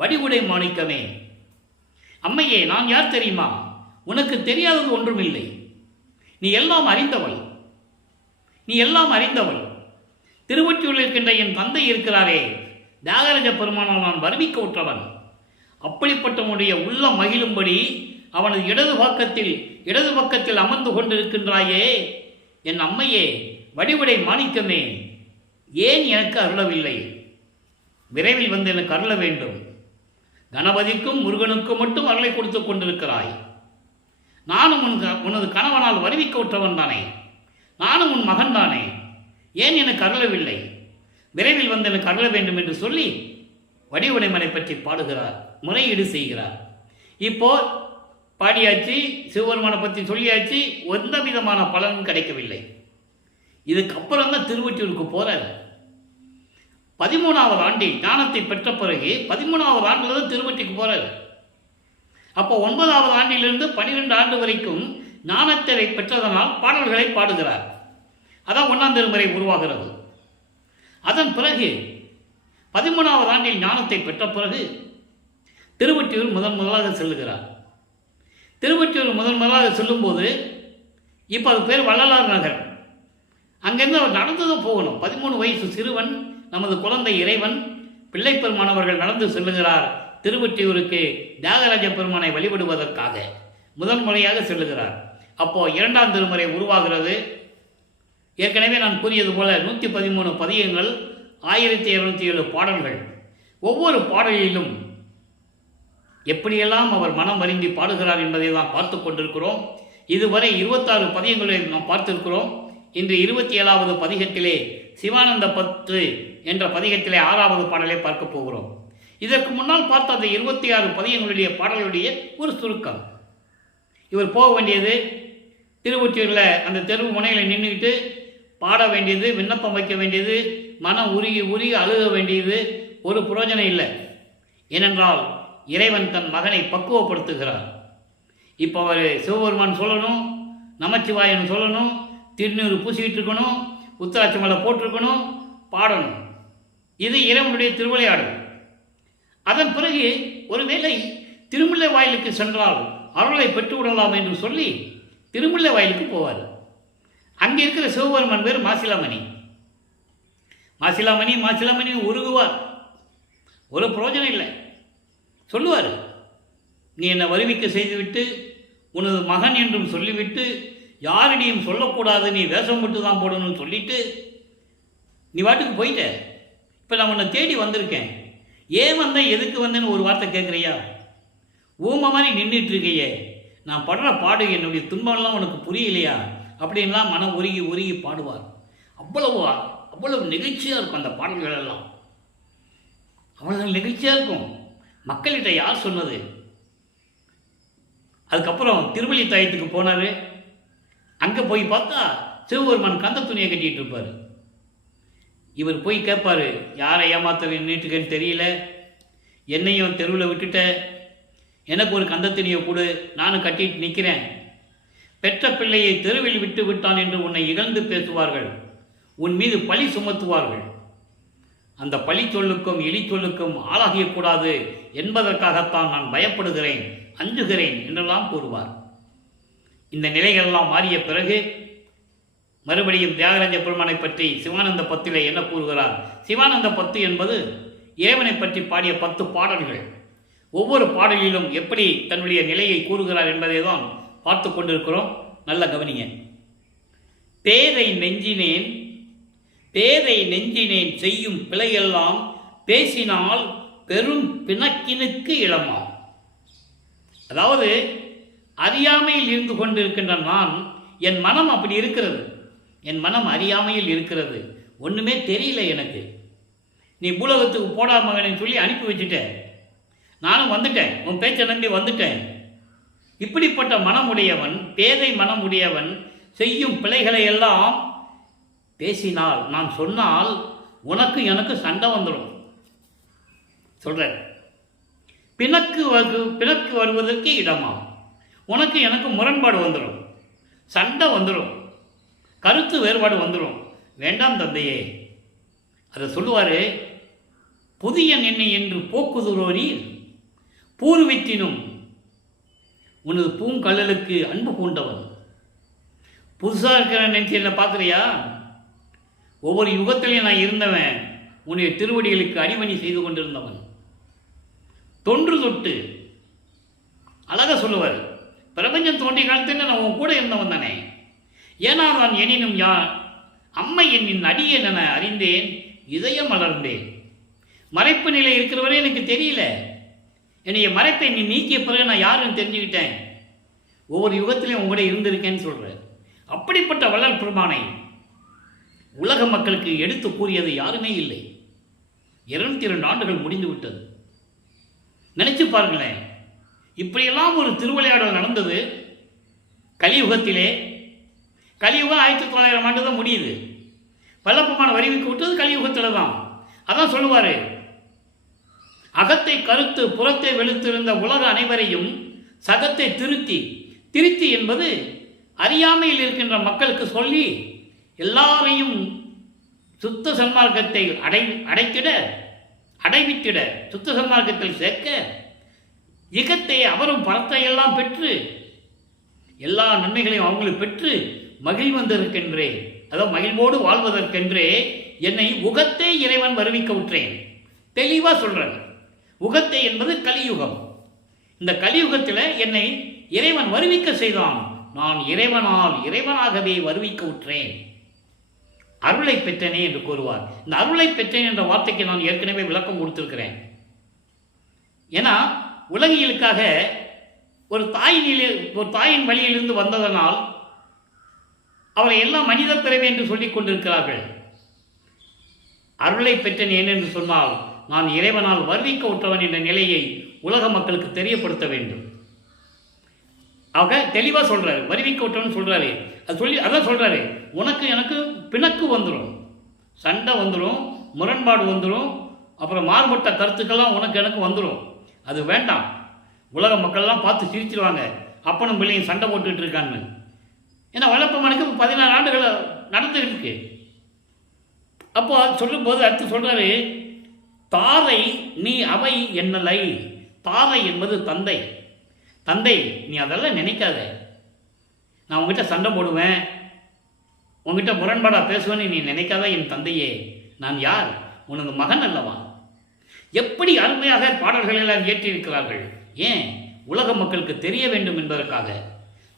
வடிவுடை மாணிக்கமே. அம்மையே, நான் யார் தெரியுமா? உனக்கு தெரியாதது ஒன்றுமில்லை. நீ எல்லாம் அறிந்தவள். திருவொற்றியூரில் இருக்கின்ற என் தந்தை இருக்கிறாரே, தியாகராஜ பெருமானால் நான் வருவிக்க உற்றவன். அப்படிப்பட்டவனுடைய உள்ள மகிழும்படி அவனது இடது பக்கத்தில் அமர்ந்து கொண்டிருக்கின்றாயே என் அம்மையே, வடிவுடை மாணிக்கமே, ஏன் எனக்கு அருளவில்லை? விரைவில் வந்து எனக்கு அருள வேண்டும். கணபதிக்கும் முருகனுக்கும் மட்டும் அருளை கொடுத்து கொண்டிருக்கிறாய். நானும் உனது கணவனால் வருவிக்க உற்றவன் தானே, நானும் உன் மகன் தானே, ஏன் எனக்கு அருளவில்லை? விரைவில் வந்து எனக்கு அருள வேண்டும் என்று சொல்லி வடிவுடைமனை பற்றி பாடுகிறார், முறையீடு செய்கிறார். இப்போ பாடியாச்சு, சிவபெருமானை பற்றி சொல்லியாச்சு, எந்த விதமான பலனும் கிடைக்கவில்லை. இதுக்கப்புறம் தான் திருவொற்றியூருக்கு போறார். 13வது ஆண்டில் ஞானத்தை பெற்ற பிறகு 13வது ஆண்டில் தான் திருவொற்றிக்கு போறார். அப்போ 9வது ஆண்டிலிருந்து 12 ஆண்டு வரைக்கும் ஞானத்தை பெற்றதனால் பாடல்களை பாடுகிறார். அதான் 1ஆம் திருமுறை உருவாகிறது. அதன் பிறகு 13வது ஆண்டில் ஞானத்தை பெற்ற பிறகு திருவொற்றியூர் முதலாக செல்லுகிறார். திருவொற்றியூர் முதலாக செல்லும்போது இப்போ அது பேர் வள்ளலார் நகர். அங்கேருந்து அவர் நடந்து தான் போகணும். 13 வயசு சிறுவன் நமது குழந்தை இறைவன் பிள்ளை பெருமானவர்கள் நடந்து செல்லுகிறார் திருவொற்றியூருக்கு தியாகராஜ பெருமானை வழிபடுவதற்காக முதல் முறையாக செல்லுகிறார். அப்போ இரண்டாம் திருமுறை உருவாகிறது. ஏற்கனவே நான் கூறியது போல 113 பதியங்கள், 1207 பாடல்கள். ஒவ்வொரு பாடலிலும் எப்படியெல்லாம் அவர் மனம் வருந்தி பாடுகிறார் என்பதை தான் பார்த்து கொண்டிருக்கிறோம். இதுவரை 26 பதியங்களை நாம் பார்த்திருக்கிறோம். இன்று 27வது பதிகத்திலே சிவானந்த பத்து என்ற பதிகத்திலே 6வது பாடலை பார்க்க போகிறோம். இதற்கு முன்னால் பார்த்த அந்த 26 பதியங்களுடைய பாடலுடைய ஒரு சுருக்கம். இவர் போக வேண்டியது திருவொற்றியூரில் அந்த தெருவு முனையில் நின்றுக்கிட்டு பாட வேண்டியது, விண்ணப்பம் வைக்க வேண்டியது, மனம் உருகி அழுக வேண்டியது, ஒரு பிரயோஜனம் இல்லை. ஏனென்றால் இறைவன் தன் மகனை பக்குவப்படுத்துகிறார். இப்போ அவர் சிவபெருமான் சொல்லணும், நமச்சிவாயன் சொல்லணும், திருநீறு பூசிக்கிட்டு இருக்கணும், உத்தராட்சி மலை போட்டிருக்கணும், பாடணும். இது இறைவனுடைய திருவிளையாடல். அதன் பிறகு ஒருவேளை திருமுல்லை வாயிலுக்கு சென்றால் அருளை பெற்றுவிடலாம் என்று சொல்லி திருமுல்லை வாயிலுக்கு போவார். அங்கே இருக்கிற சிவபெருமான் பேர் மாசிலாமணி. மாசிலாமணி உருகுவார். ஒரு பிரயோஜனம் இல்லை. சொல்லுவார், நீ என்னை வருவிக்க செய்துவிட்டு உனது மகன் என்றும் சொல்லிவிட்டு யாரிடையும் சொல்லக்கூடாது, நீ வேஷம் விட்டு தான் போடணும்னு சொல்லிட்டு நீ வாட்டுக்கு போயிட்ட. இப்போ நான் உன்னை தேடி வந்திருக்கேன், ஏன் வந்தேன், எதுக்கு வந்தேன்னு ஒரு வார்த்தை கேட்குறியா? ஊமை மாதிரி நின்றுட்டு இருக்கையே, நான் படுற பாடு, என்னுடைய துன்பம்லாம் உனக்கு புரியலையா அப்படின்லாம் மனம் உருகி பாடுவார். அவ்வளவு நெகிழ்ச்சியாக இருக்கும் அந்த பாடல்கள் எல்லாம். அவ்வளவு நெகிழ்ச்சியாக இருக்கும். மக்கள்கிட்ட யார் சொன்னது? அதுக்கப்புறம் திருவள்ளி தாயத்துக்கு போனார். அங்கே போய் பார்த்தா சிவபெருமான் கந்த துணியை கட்டிகிட்டு இருப்பார். இவர் போய் கேட்பார், யாரை ஏமாத்த நின்றுட்டுக்கன்னு தெரியல, என்னையும் தெருவில் விட்டுட்ட, எனக்கு ஒரு கந்த துணியை கொடு, நானும் கட்டிட்டு நிற்கிறேன். பெற்ற பிள்ளையை தெருவில் விட்டு விட்டான் என்று உன்னை இகழ்ந்து பேசுவார்கள், உன் மீது பழி சுமத்துவார்கள். அந்த பழி சொல்லுக்கும் இழி சொல்லுக்கும் ஆளாகக்கூடாது என்பதற்காகத்தான் நான் பயப்படுகிறேன், அஞ்சுகிறேன் என்றெல்லாம் கூறுவார். இந்த நிலைகளெல்லாம் மாறிய பிறகு மறுபடியும் தியாகராஜ பெருமானை பற்றி சிவானந்த பத்திலே என்ன கூறுகிறார்? சிவானந்த பத்து என்பது இறைவனை பற்றி பாடிய 10 பாடல்கள். ஒவ்வொரு பாடலிலும் எப்படி தன்னுடைய நிலையை கூறுகிறார் என்பதை தான் பார்த்து கொண்டிருக்கிறோம். நல்ல கவனிங்க. பேதை நெஞ்சினேன் செய்யும் பிழையெல்லாம் பேசினால் பெரும் பிணக்கினுக்கு இளமாம். அதாவது அறியாமையில் இருந்து கொண்டிருக்கின்ற நான், என் மனம் அப்படி இருக்கிறது, என் மனம் அறியாமையில் இருக்கிறது, ஒன்றுமே தெரியல எனக்கு. நீ பூலோகத்துக்கு போடா மகனை சொல்லி அனுப்பி வச்சுட்டேன், நானும் வந்துட்டேன், உன் பேச்சை நம்பி வந்துட்டேன். இப்படிப்பட்ட மனமுடையவன், பேதை மனமுடையவன் செய்யும் பிழைகளை எல்லாம் பேசினால், நான் சொன்னால் உனக்கு எனக்கு சண்டை வந்துடும். சொல்கிறேன், பிணக்கு வருவதற்கு இடமா, உனக்கு எனக்கு முரண்பாடு வந்துடும், சண்டை வந்துடும், கருத்து வேறுபாடு வந்துடும். வேண்டாம் தந்தையே. அதை சொல்லுவார், புதிய நின்னை என்று போக்குதுரோ நீர் பூர்வித்தினும் உனது பூங்கல்லலுக்கு அன்பு பூண்டவன். புதுசாக இருக்கிற நினைச்சு என்ன பார்க்குறியா? ஒவ்வொரு யுகத்திலையும் நான் இருந்தவன், உன்னுடைய திருவடிகளுக்கு அடிமணி செய்து கொண்டிருந்தவன். தொன்று தொட்டு அழகாக சொல்லுவார், பிரபஞ்சம் தோன்றிய காலத்தில் நான் உன் கூட இருந்தவன் தானே. ஏன்னா நான் எனினும் யான் அம்மை என்னின் அடியேன் என அறிந்தேன், இதயம் மலர்ந்தேன். மறைப்பு நிலை இருக்கிறவரே எனக்கு தெரியல, என்னைய மறைப்பை நீ நீக்கிய பிறகு நான் யாருன்னு தெரிஞ்சுக்கிட்டேன். ஒவ்வொரு யுகத்திலையும் உங்களோட இருந்திருக்கேன்னு சொல்கிறேன். அப்படிப்பட்ட வள்ளல் பெருமானை உலக மக்களுக்கு எடுத்து கூறியது யாருமே இல்லை. 202 ஆண்டுகள் முடிந்து விட்டது. நினைச்சு பாருங்களேன், இப்படியெல்லாம் ஒரு திருவிளையாடல் நடந்தது கலியுகத்திலே. கலியுகம் 1900 ஆண்டு தான் முடியுது. வல்லபெருமான வரிவிக்கு விட்டது கலியுகத்தில் தான். அதான் சொல்லுவார், அகத்தை கருத்து புறத்தை வெளுத்திருந்த உலக அனைவரையும் சகத்தை திருத்தி என்பது அறியாமையில் இருக்கின்ற மக்களுக்கு சொல்லி எல்லாரையும் சுத்த சன்மார்க்கத்தை அடைவித்திட சுத்த சன்மார்க்கத்தில் சேர்க்க இகத்தை அவரும் பரத்தையெல்லாம் பெற்று எல்லா நன்மைகளையும் அவங்களுக்கு பெற்று மகிழ்வதற்கென்றே, அதாவது மகிழ்வோடு வாழ்வதற்கென்றே என்னை உகத்தே இறைவன் வருவிக்க விட்டேன். தெளிவாக சொல்கிறேன். உகத்தே என்பது கலியுகம். இந்த கலியுகத்தில் என்னை இறைவன் வருவிக்க செய்தான். நான் இறைவனாகவே வருவிக்க விட்டேன். அருளை பெற்றனே என்று கூறுவார். இந்த அருளை பெற்றேன் என்ற வார்த்தைக்கு நான் ஏற்கனவே விளக்கம் கொடுத்திருக்கிறேன். ஏன்னா உலகியலுக்காக ஒரு தாயின் வழியிலிருந்து வந்ததனால் அவரை எல்லாம் மனித பிறவி என்று சொல்லிக் கொண்டிருக்கிறார்கள். அருளை பெற்றேன் ஏனென்று சொன்னால் நான் இறைவனால் வருவிக்க உற்றவன் என்ற நிலையை உலக மக்களுக்கு தெரியப்படுத்த வேண்டும். ஆக தெளிவாக சொல்றாரு, வருவிக்க விட்டவன் சொல்றாரு. அதான் சொல்றாரு, உனக்கு எனக்கு பிணக்கு வந்துடும், சண்டை வந்துடும், முரண்பாடு வந்துடும், அப்புறம் மாறுபட்ட கருத்துக்கெல்லாம் உனக்கு எனக்கு வந்துடும். அது வேண்டாம். உலக மக்கள்லாம் பார்த்து சிரிச்சிருவாங்க, அப்பனும் பிள்ளையும் சண்டை போட்டுக்கிட்டு இருக்கான்னு. ஏன்னா வளர்ப்பமனுக்கு 16 ஆண்டுகள் நடந்துகிட்டு இருக்கு. அப்போ சொல்லும்போது அடுத்து சொல்றாரு, தாரை நீ அவை என்னலை. தாரை என்பது தந்தை. தந்தை நீ அதெல்லாம் நினைக்காத. நான் உங்ககிட்ட சண்டை போடுவேன், உங்ககிட்ட முரண்பாடாக பேசுவேன்னு நீ நினைக்காத என் தந்தையே. நான் யார்? உனது மகன் அல்லவா? எப்படி அருமையாக பாடல்கள் எல்லாம் இயற்றியிருக்கிறார்கள். ஏன்? உலக மக்களுக்கு தெரிய வேண்டும் என்பதற்காக.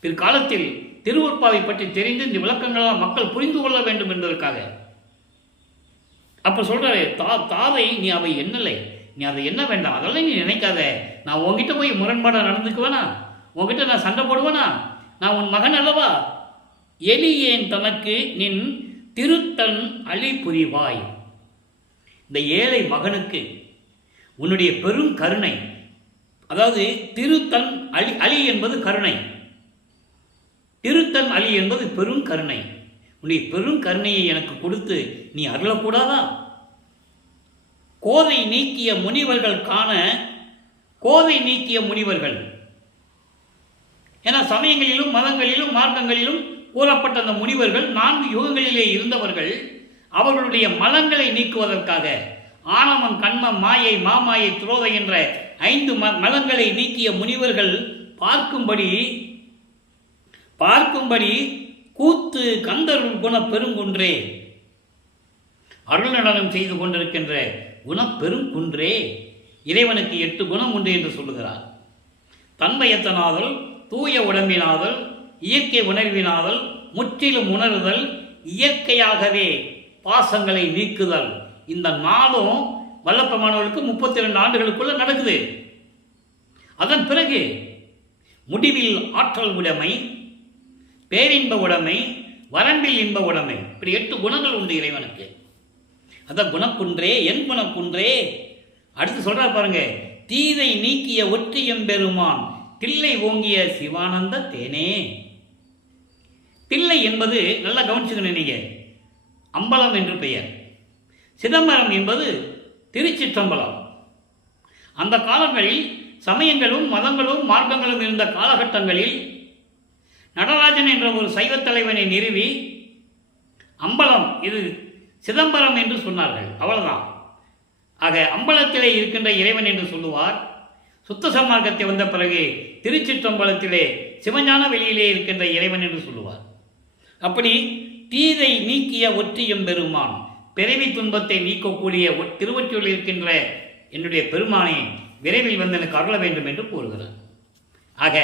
பிற்காலத்தில் திருவொற்பாவை பற்றி தெரிந்து இந்த விளக்கங்களால் மக்கள் புரிந்து கொள்ள வேண்டும் என்பதற்காக. அப்போ சொல்றாரு, தாரை நீ அவை என்னலை. நீ அதை என்ன வேண்டாம், அதெல்லாம் நீ நினைக்காத. நான் உங்ககிட்ட போய் முரண்பாடாக நடந்துக்குவேனா? உங்ககிட்ட நான் சண்டை போடுவேனா? நான் உன் மகன் அல்லவா? எலியேன் தனக்கு நின் திருத்தன் அழி புரிவாய். இந்த ஏழை மகனுக்கு உன்னுடைய பெரும் கருணை, அதாவது திருத்தன் அழி என்பது கருணை, திருத்தன் அழி என்பது பெரும் கருணை. உன்னுடைய பெரும் கருணையை எனக்கு கொடுத்து நீ அருளக்கூடாதா? கோதை நீக்கிய முனிவர்கள் காண. கோதை நீக்கிய முனிவர்கள் என சமயங்களிலும் மதங்களிலும் மார்க்கங்களிலும் கூறப்பட்ட அந்த முனிவர்கள் 4 யுகங்களிலே இருந்தவர்கள். அவர்களுடைய மலங்களை நீக்குவதற்காக ஆணவம், கண்மம், மாயை, மாமாயை, துரோதை என்ற 5 மலங்களை நீக்கிய முனிவர்கள் பார்க்கும்படி கூத்து கந்தருள் குண பெருங்குன்றே, அருள் நடனம் செய்து கொண்டிருக்கின்ற குணப்பெருங்குன்றே. இறைவனுக்கு 8 குணம் உண்டு என்று சொல்லுகிறார். தன்மையத்தனாதல், தூய உடம்பினாதல், இயற்கை உணர்வினாதல், முற்றிலும் உணர்தல், இயற்கையாகவே பாசங்களை நீக்குதல். இந்த 4ம் வல்லப்பமானவர்களுக்கு 32 ஆண்டுகளுக்குள்ள நடக்குது. அதன் பிறகு முடிவில் ஆற்றல் உடைமை, பேரின்ப உடைமை, வரம்பில் இன்ப உடைமை, இப்படி 8 குணங்கள் உண்டு இறைவனுக்கு. அதான் குணக்குன்றே, என் குணக்குன்றே. அடுத்து சொல்றார் பாருங்க, தீதை நீக்கிய ஒற்றியம்பெருமான் தில்லை ஓங்கிய சிவானந்த தேனே. தில்லை என்பது நல்லா கவனிச்சுக்கணும் நீங்க, அம்பலம் என்று பெயர். சிதம்பரம் என்பது திருச்சிற்றம்பலம். அந்த காலங்களில் சமயங்களும் மதங்களும் மார்க்கங்களும் இருந்த காலகட்டங்களில் நடராஜன் என்ற ஒரு சைவ தலைவனை நிறுவி அம்பலம் இது சிதம்பரம் என்று சொன்னார்கள். அவ்வளவுதான். ஆக அம்பலத்திலே இருக்கின்ற இறைவன் என்று சொல்லுவார். சுத்த சன்மார்க்கத்தை வந்த பிறகு திருச்சிற்றம்பலத்திலே சிவஞான வெளியிலே இருக்கின்ற இறைவன் என்று சொல்லுவார். அப்படி தீதை நீக்கிய ஒற்றியம் பெருமான், பிறவி துன்பத்தை நீக்கக்கூடிய திருவொற்றியில் இருக்கின்ற என்னுடைய பெருமானை விரைவில் வந்து எனக்கு அருள வேண்டும் என்று கூறுகிறார். ஆக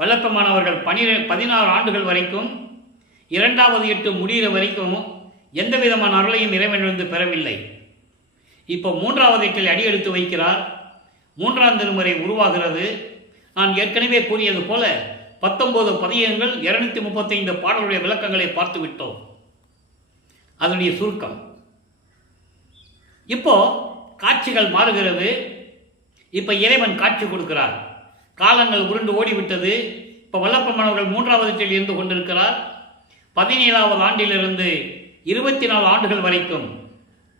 வல்லப்பமானவர்கள் 16 ஆண்டுகள் வரைக்கும் 2வது 8 முடிகிற வரைக்கும் எந்த விதமான அருளையும் இறைவனிலிருந்து பெறவில்லை. இப்போ 3வது 8 அடியெடுத்து வைக்கிறார். 3ஆம் திருமுறை உருவாகிறது. நான் ஏற்கனவே கூறியது போல 19 பதியங்கள் 235 பாடலுடைய விளக்கங்களை பார்த்து விட்டோம். அதனுடைய சுருக்கம். இப்போ காட்சிகள் மாறுகிறது. இப்போ இறைவன் காட்சி கொடுக்கிறார். காலங்கள் உருண்டு ஓடிவிட்டது. இப்போ வல்லப்பமானவர்கள் 3வது 8 இருந்து கொண்டிருக்கிறார். 17வது ஆண்டிலிருந்து 24 ஆண்டுகள் வரைக்கும்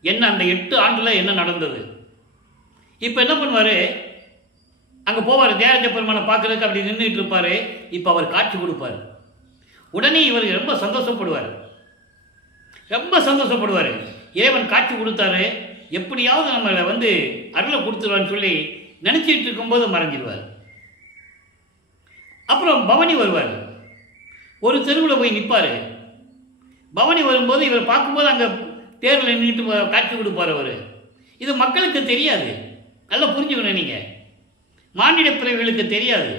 என்ன, அந்த 8 ஆண்டில் என்ன நடந்தது? இப்போ என்ன பண்ணுவார்? அங்கே போவார், தேவராஜ பெருமானை பார்க்கறதுக்கு அப்படி நின்றுட்டு இருப்பார். இப்போ அவர் காட்சி கொடுப்பார். உடனே இவர் ரொம்ப சந்தோஷப்படுவார். இறைவன் காட்சி கொடுத்தாரு, எப்படியாவது நம்மளை வந்து அருளை கொடுத்துருவான்னு சொல்லி நினச்சிட்டு இருக்கும்போது மறைஞ்சிடுவார். அப்புறம் பவனி வருவார். ஒரு தெருவில் போய் நிற்பார். பவனி வரும்போது இவர் பார்க்கும்போது அங்கே தேரில் நின்றுட்டு காட்சி கொடுப்பார் அவர். இது மக்களுக்கு தெரியாது. நல்லா புரிஞ்சுக்கணும். நீங்கள் மானிட பிறவிகளுக்கு தெரியாது.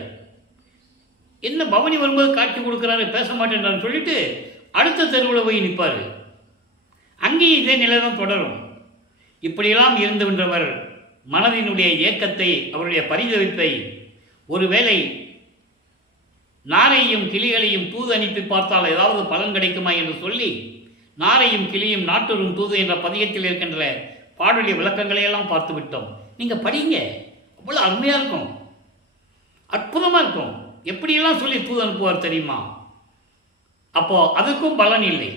என்ன பவனி வரும்போது காட்சி கொடுக்குறாரு, பேச மாட்டேன்றான்னு சொல்லிட்டு அடுத்த தெருவில் போய் நிற்பார். அங்கேயும் இதே நிலை தான் தொடரும். இப்படியெல்லாம் இருந்து வென்றவர் மனதினுடைய ஏக்கத்தை, அவருடைய பரிதவிப்பை, ஒருவேளை நாரையும் கிளிகளையும் தூது அனுப்பி பார்த்தால் ஏதாவது பலன் கிடைக்குமா என்று சொல்லி நாரையும் கிளியும் நாட்டொரும் தூது என்ற பதிகத்தில் இருக்கின்ற பாடலிய விளக்கங்களையெல்லாம் பார்த்து விட்டோம். நீங்கள் படிங்க, அவ்வளோ அருமையாக இருக்கும், அற்புதமாக இருக்கும். எப்படியெல்லாம் சொல்லி தூது அனுப்புவார் தெரியுமா? அப்போ அதுக்கும் பலன் இல்லை.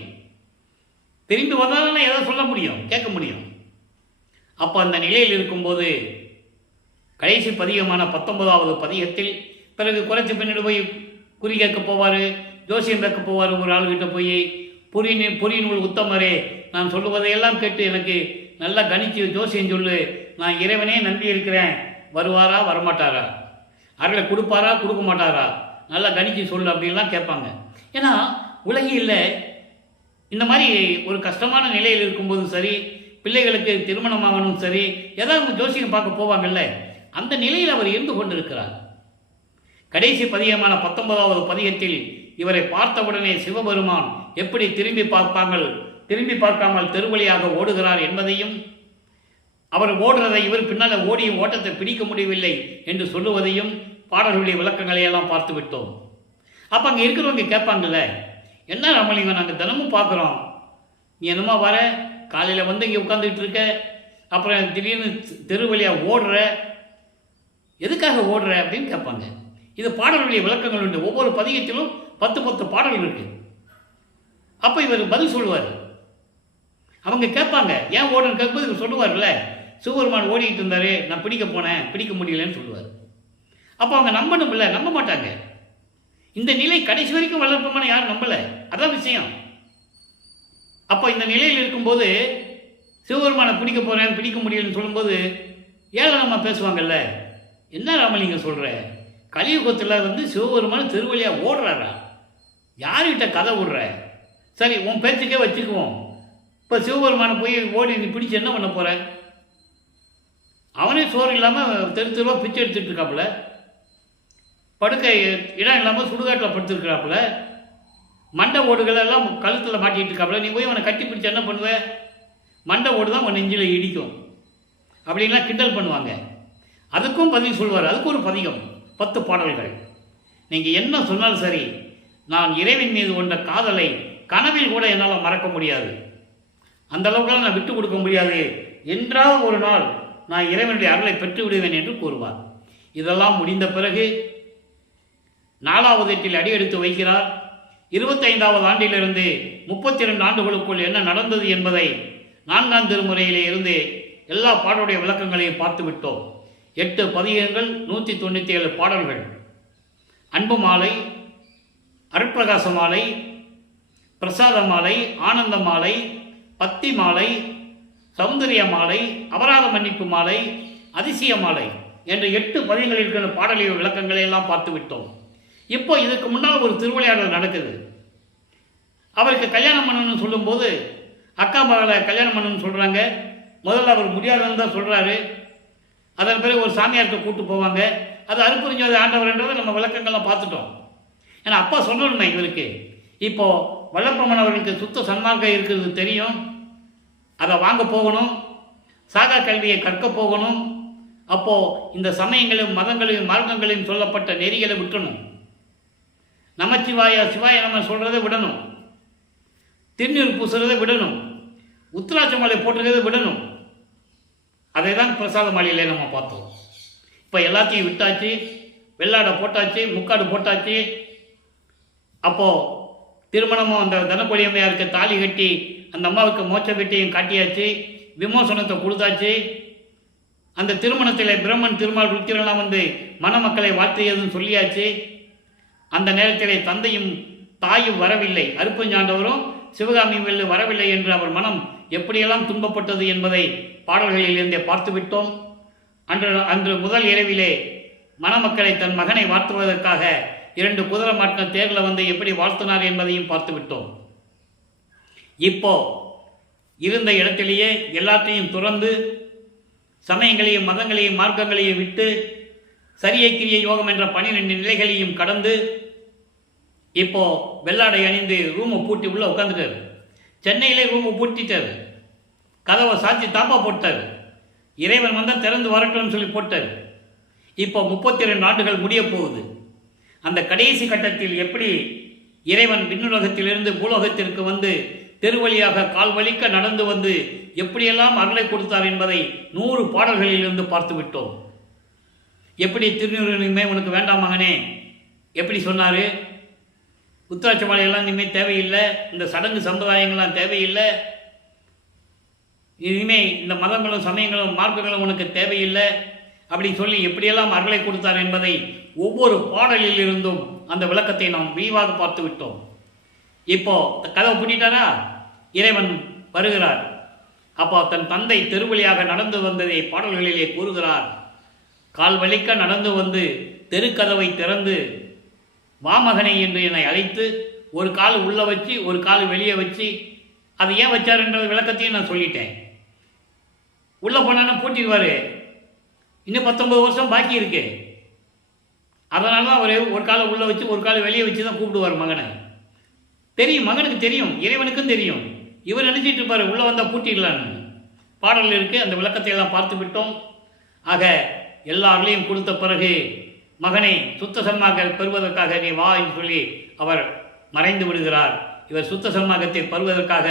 திரும்பி வந்தாலும் எதை சொல்ல முடியும், கேட்க முடியும். அப்போ அந்த நிலையில் இருக்கும்போது கடைசி பதிகமான 19வது பதிகத்தில் பிறகு குறைச்சி பின்னிட்டு போய் குறி கேட்க போவார், ஜோசியம் கேட்க போவார். ஒரு ஆளுகிட்ட போய் பொறி நூல் உத்தமரே, நான் சொல்லுவதையெல்லாம் கேட்டு எனக்கு நல்லா கணிச்சு ஜோசியம் சொல்லு, நான் இறைவனே நம்பி இருக்கிறேன், வருவாரா வரமாட்டாரா, அருளை கொடுப்பாரா கொடுக்க மாட்டாரா, நல்லா கணிச்சு சொல்லு அப்படின்லாம் கேட்பாங்க. ஏன்னா உலகில் இந்த மாதிரி ஒரு கஷ்டமான நிலையில் இருக்கும்போது சரி, பிள்ளைகளுக்கு திருமணமாகணும் சரி, ஏதாவது ஜோசியம் பார்க்க போவாங்கல்ல, அந்த நிலையில் அவர் இருந்து கொண்டிருக்கிறார். கடைசி பதிகமான 19வது பதிகத்தில் இவரை பார்த்தவுடனே சிவபெருமான் எப்படி திரும்பி பார்க்காமல் தெருவழியாக ஓடுகிறார் என்பதையும், அவர் ஓடுறதை இவர் பின்னால் ஓடியும் ஓட்டத்தை பிடிக்க முடியவில்லை என்று சொல்லுவதையும் பாடல்களுடைய விளக்கங்களை எல்லாம் பார்த்து விட்டோம். அப்போ அங்கே இருக்கிறவங்க கேட்பாங்கல்ல, என்ன ராமலிங்கம், நாங்கள் தினமும் பார்க்குறோம், நீ என்னமா வர, காலையில் வந்து இங்கே உட்காந்துக்கிட்டு இருக்க, அப்புறம் திடீர்னு தெருவழியாக ஓடுற, எதுக்காக ஓடுற அப்படின்னு கேட்பாங்க. இது பாடல்களுடைய விளக்கங்கள் உண்டு. ஒவ்வொரு பதிகத்திலும் 10 பாடல்கள் இருக்கு. அப்போ இவர் பதில் சொல்லுவார். அவங்க கேட்பாங்க, ஏன் ஓடுன்னு கேட்கும்போது இவர் சொல்லுவார்ல, சிவபெருமான் ஓடிக்கிட்டு இருந்தாரு, நான் பிடிக்க போனேன், பிடிக்க முடியலன்னு சொல்லுவார். அப்போ அவங்க நம்பணும் இல்லை, நம்ப மாட்டாங்க. இந்த நிலை கடைசி வரைக்கும் வளர்ப்பமான யாரும் நம்பலை, அதான் விஷயம். அப்போ இந்த நிலையில் இருக்கும்போது சிவபெருமானை பிடிக்க போகிறேன், பிடிக்க முடியலன்னு சொல்லும்போது ஏளனமா பேசுவாங்கல்ல, என்ன ராமலிங்கம் சொல்கிற, கலியுகத்தில் வந்து சிவபெருமான திருவழியாக ஓடுறாரா, யார்கிட்ட கதை விடுற, சரி உன் பேச்சுக்கே வச்சுக்குவோம். இப்போ சிவபெருமானை போய் ஓடி நீ பிடிச்சி என்ன பண்ண போகிற, அவனே சோறு இல்லாமல் தெருவா பிச்சை எடுத்துகிட்டு இருக்காப்புல, படுக்க இடம் இல்லாமல் சுடுகாட்டில் படுத்துருக்கிறாப்புல, மண்டை ஓடுகளெல்லாம் கழுத்தில் மாட்டிகிட்டு இருக்காப்புல, நீ போய் அவனை கட்டி பிடிச்சி என்ன பண்ணுவ, மண்டை ஓடு தான் உன் நெஞ்சில் இடிக்கும் அப்படின்லாம் கிண்டல் பண்ணுவாங்க. அதுக்கும் பதில் சொல்வார். அதுக்கு ஒரு பதிகம் 10 பாடல்கள். நீங்கள் என்ன சொன்னாலும் சரி, நான் இறைவன் மீது கொண்ட காதலை கனவில் கூட என்னால் மறக்க முடியாது, அந்த அளவுக்குலாம் நான் விட்டு கொடுக்க முடியாது, என்றாவது ஒரு நாள் நான் இறைவனுடைய அருளை பெற்று விடுவேன் என்று கூறுவார். இதெல்லாம் முடிந்த பிறகு 4வது எட்டில் அடியெடுத்து வைக்கிறார். 25வது ஆண்டிலிருந்து 32 ஆண்டுகளுக்குள் என்ன நடந்தது என்பதை 4ஆம் திருமுறையிலே இருந்து எல்லா பாடலுடைய விளக்கங்களையும் பார்த்து விட்டோம். 8 பதிகங்கள், 197 பாடல்கள். அன்பு மாலை, அருட்பிரகாச மாலை, பிரசாத மாலை, ஆனந்த மாலை, பத்தி மாலை, சௌந்தரிய மாலை, அபராத மன்னிப்பு மாலை, அதிசய மாலை என்ற 8 பதிகங்களில் இருக்கிற பாடலிய விளக்கங்களை எல்லாம் பார்த்து விட்டோம். இப்போ இதுக்கு முன்னால் ஒரு திருவிளையாடல் நடக்குது. அவருக்கு கல்யாணம் பண்ணணும்னு சொல்லும்போது அக்கா மகளை கல்யாணம் பண்ணணும்னு சொல்கிறாங்க. முதல்ல அவர் முடியாதுன்னு தான் சொல்கிறாரு. அதன் பிறகு ஒரு சாமியார்கிட்ட கூப்பிட்டு போவாங்க. அது அருப்புரிஞ்சது ஆண்டவர்ன்றதை நம்ம விளக்கங்கள்லாம் பார்த்துட்டோம். ஏன்னா அப்பா சொல்லணுமே இவருக்கு. இப்போது வல்லப்பம்மன் அவர்களுக்கு சுத்த சன்மார்க்கம் இருக்கிறது தெரியும், அதை வாங்க போகணும், சாகா கல்வியை கற்க போகணும். அப்போது இந்த சமயங்களையும் மதங்களையும் மார்க்கங்களையும் சொல்லப்பட்ட நெறிகளை விட்டணும். நமச்சிவாய சிவாய நம்ம சொல்கிறத விடணும், திருநீர் பூசுறதை விடணும், உத்திராட்ச மாலை போட்டுறதை விடணும். அதை தான் பிரசாத மாலையில் நம்ம பார்த்தோம். இப்போ எல்லாத்தையும் விட்டாச்சு, வெள்ளாடை போட்டாச்சு, முக்காடு போட்டாச்சு. அப்போது திருமணமும் அந்த தனக்கொடி அம்மையாருக்கு தாலி கட்டி அந்த அம்மாவுக்கு மோட்ச வெட்டியும் காட்டியாச்சு, விமோசனத்தை கொடுத்தாச்சு. அந்த திருமணத்தில் பிரம்மன் திருமால் ருத்திரெல்லாம் வந்து மணமக்களை வாழ்த்தியதுன்னு சொல்லியாச்சு. அந்த நேரத்திலே தந்தையும் தாயும் வரவில்லை, அருப்பஞ்சாண்டவரும் சிவகாமியும் வரவில்லை என்று அவர் மனம் எப்படியெல்லாம் துன்பப்பட்டது என்பதை பாடல்களில் இருந்தே பார்த்துவிட்டோம். அன்று முதல் இரவிலே மணமக்களை தன் மகனை வாழ்த்துவதற்காக 2 குதிரை மாட்டின தேரில் வந்து எப்படி வாழ்த்தினார் என்பதையும் பார்த்துவிட்டோம். இப்போ இருந்த இடத்திலேயே எல்லாத்தையும் துறந்து சமயங்களையும் மதங்களையும் மார்க்கங்களையும் விட்டு சரியை கிரிய யோகம் என்ற 12 நிலைகளையும் கடந்து இப்போ வெள்ளாடை அணிந்து ரூமை பூட்டி உள்ளே உட்காந்துட்டார். சென்னையிலே ரூமை பூட்டிட்டார். கதவை சாத்தி தாப்பா போட்டார். இறைவன் வந்தால் திறந்து வரட்டும்னு சொல்லி போட்டார். இப்போ 32 ஆண்டுகள் முடிய போகுது. அந்த கடைசி கட்டத்தில் எப்படி இறைவன் விண்ணுலகத்திலிருந்து பூலோகத்திற்கு வந்து தெருவழியாக கால் வலிக்க நடந்து வந்து எப்படியெல்லாம் அருளை கொடுத்தார் என்பதை 100 பாடல்களிலிருந்து பார்த்து விட்டோம். எப்படி திருநீருமே உனக்கு வேண்டாம் மகனே எப்படி சொன்னார், உத்திராட்ச மாலையெல்லாம் இனிமேல் தேவையில்லை, இந்த சடங்கு சம்பிரதாயங்கள்லாம் தேவையில்லை, இனிமேல் இந்த மதங்களும் சமயங்களும் மார்க்கங்களும் உனக்கு தேவையில்லை அப்படின்னு சொல்லி எப்படியெல்லாம் அருளை கொடுத்தார் என்பதை ஒவ்வொரு பாடலில் இருந்தும் அந்த விளக்கத்தை நாம் விரிவாக பார்த்து விட்டோம். இப்போ கதவை பூட்டிட்டாரா, இறைவன் வருகிறார். அப்போ தன் தந்தை தெருவழியாக நடந்து வந்ததை பாடல்களிலே கூறுகிறார். கால் வலிக்க நடந்து வந்து தெருக்கதவை திறந்து வாமகனை என்று என்னை அழைத்து ஒரு கால் உள்ளே வச்சு ஒரு கால் வெளியே வச்சு, அது ஏன் வச்சாருன்ற விளக்கத்தையும் நான் சொல்லிட்டேன். உள்ளே போனான்னா பூட்டிடுவார். இன்னும் 19 வருஷம் பாக்கி இருக்கு. அதனால தான் அவர் ஒரு காலை உள்ளே வச்சு ஒரு காலை வெளியே வச்சு தான் கூப்பிடுவார் மகனை. தெரியும், மகனுக்கு தெரியும், இறைவனுக்கும் தெரியும். இவர் நினச்சிட்டு இருப்பார் உள்ளே வந்தால் பூட்டிடலான்னு. பாடல் இருக்குது, அந்த விளக்கத்தை எல்லாம் பார்த்து விட்டோம். ஆக எல்லா அருளையும் கொடுத்த பிறகு மகனை சுத்த சன்மார்க்க பெறுவதற்காக நீ வா என்று சொல்லி அவர் மறைந்து விடுகிறார். இவர் சுத்த சன்மார்க்கத்தை பெறுவதற்காக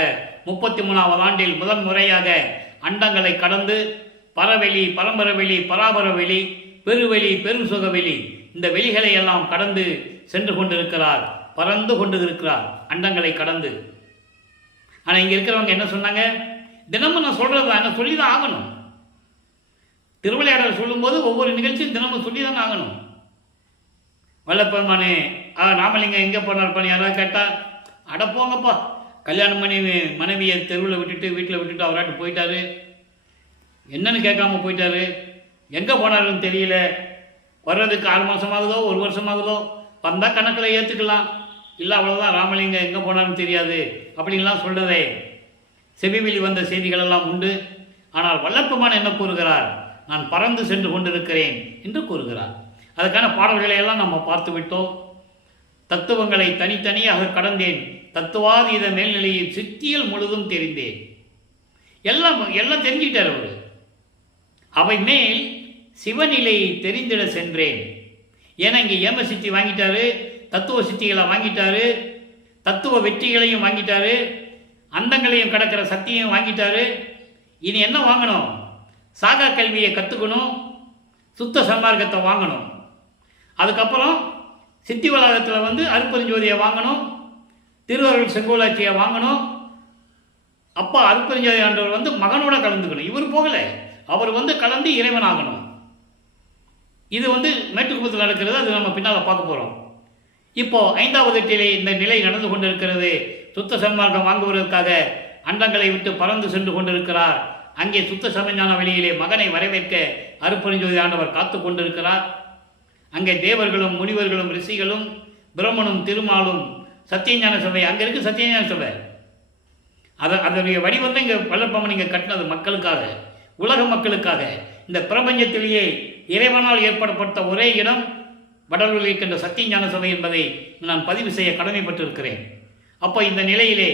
33ஆவது ஆண்டில் முதன் முறையாக அண்டங்களை கடந்து பரவெளி, பரம்பரவெளி, பராபரவெளி, பெருவெளி, பெரும் சுகவெளி, இந்த வெளிகளை எல்லாம் கடந்து சென்று கொண்டிருக்கிறார், பறந்து கொண்டு இருக்கிறார் அண்டங்களை கடந்து. ஆனால் இங்கே இருக்கிறவங்க என்ன சொன்னாங்க, தினமும் நான் சொல்கிறது என்ன சொல்லி தான் ஆகணும். திருவிளையாடல் சொல்லும்போது ஒவ்வொரு நிகழ்ச்சியும் தினமும் சொல்லி தான் ஆகணும். வல்லப்பெருமானே ராமலிங்கம் எங்கே போனார்ப்பான்னு யாராவது கேட்டால், அட போங்கப்பா, கல்யாணம் பண்ணி மனைவியை தெருவில் விட்டுட்டு வீட்டில் விட்டுட்டு அவராட்டு போயிட்டாரு, என்னன்னு கேட்காம போயிட்டாரு, எங்கே போனாருன்னு தெரியல, வர்றதுக்கு 6 மாதமாகுதோ 1 வருஷமாகுதோ, வந்தால் கணக்கில் ஏற்றுக்கலாம், இல்லை அவ்வளோதான், ராமலிங்கம் எங்கே போனாருன்னு தெரியாது அப்படின்லாம் சொல்கிறதே செவிவெளி வந்த செய்திகளெல்லாம் உண்டு. ஆனால் வல்லப்பெருமான் என்ன கூறுகிறார், நான் பறந்து சென்று கொண்டிருக்கிறேன் என்று கூறுகிறார். அதுக்கான பாடல்களை எல்லாம் நம்ம பார்த்து விட்டோம். தத்துவங்களை தனித்தனியாக கடந்தேன், தத்துவாதீத மேல்நிலையில் சித்தியல் முழுதும் தெரிந்தேன். எல்லாம் தெரிஞ்சுக்கிட்டார் அவர். அவை மேல் சிவநிலையை தெரிந்திட சென்றேன். ஏன்னா இங்கே ஏம சித்தி வாங்கிட்டாரு, தத்துவ சித்திகளை வாங்கிட்டாரு, தத்துவ வெற்றிகளையும் வாங்கிட்டாரு, அந்தங்களையும் கடக்கிற சக்தியையும் வாங்கிட்டாரு. இனி என்ன வாங்கணும், சாகா கல்வியை கற்றுக்கணும், சுத்த சன்மார்க்கத்தை வாங்கணும். அதுக்கப்புறம் சித்தி வளாகத்தில் வந்து அருப்பெருஞ்சோதியை வாங்கணும், திருவருள் செங்கோலாட்சியை வாங்கணும். அப்பா அருப்பெருஞ்சோதி ஆண்டவர் வந்து மகனோட கலந்துக்கணும். இவர் போகலை, அவர் வந்து கலந்து இறைவன் ஆகணும். இது வந்து மேட்டுக்குப்பத்தில் நடக்கிறது, அது நம்ம பின்னால் பார்க்க போகிறோம். இப்போ 5வது எட்டிலே இந்த நிலை நடந்து கொண்டிருக்கிறது. சுத்த சன்மார்க்கம் வாங்குவதற்காக அண்டங்களை விட்டு பறந்து சென்று கொண்டிருக்கிறார். அங்கே சுத்த சமஞான வெளியிலே மகனை வரவேற்க அருப்பெருஞ்சோதி ஆண்டவர் காத்து கொண்டிருக்கிறார். அங்கே தேவர்களும் முனிவர்களும் ரிஷிகளும் பிரம்மனும் திருமாலும் சத்தியஞான சபை அங்கே இருக்குது. சத்தியஞான சபை அதனுடைய வடிவத்தை இங்கே வல்லப்பெருமான் இங்கே கட்டினது மக்களுக்காக, உலக மக்களுக்காக. இந்த பிரபஞ்சத்திலேயே இறைவனால் ஏற்படப்பட்ட ஒரே இடம் வடலூரில் இருக்கின்ற சத்தியஞான சபை என்பதை நான் பதிவு செய்ய கடமைப்பட்டிருக்கிறேன். அப்போ இந்த நிலையிலே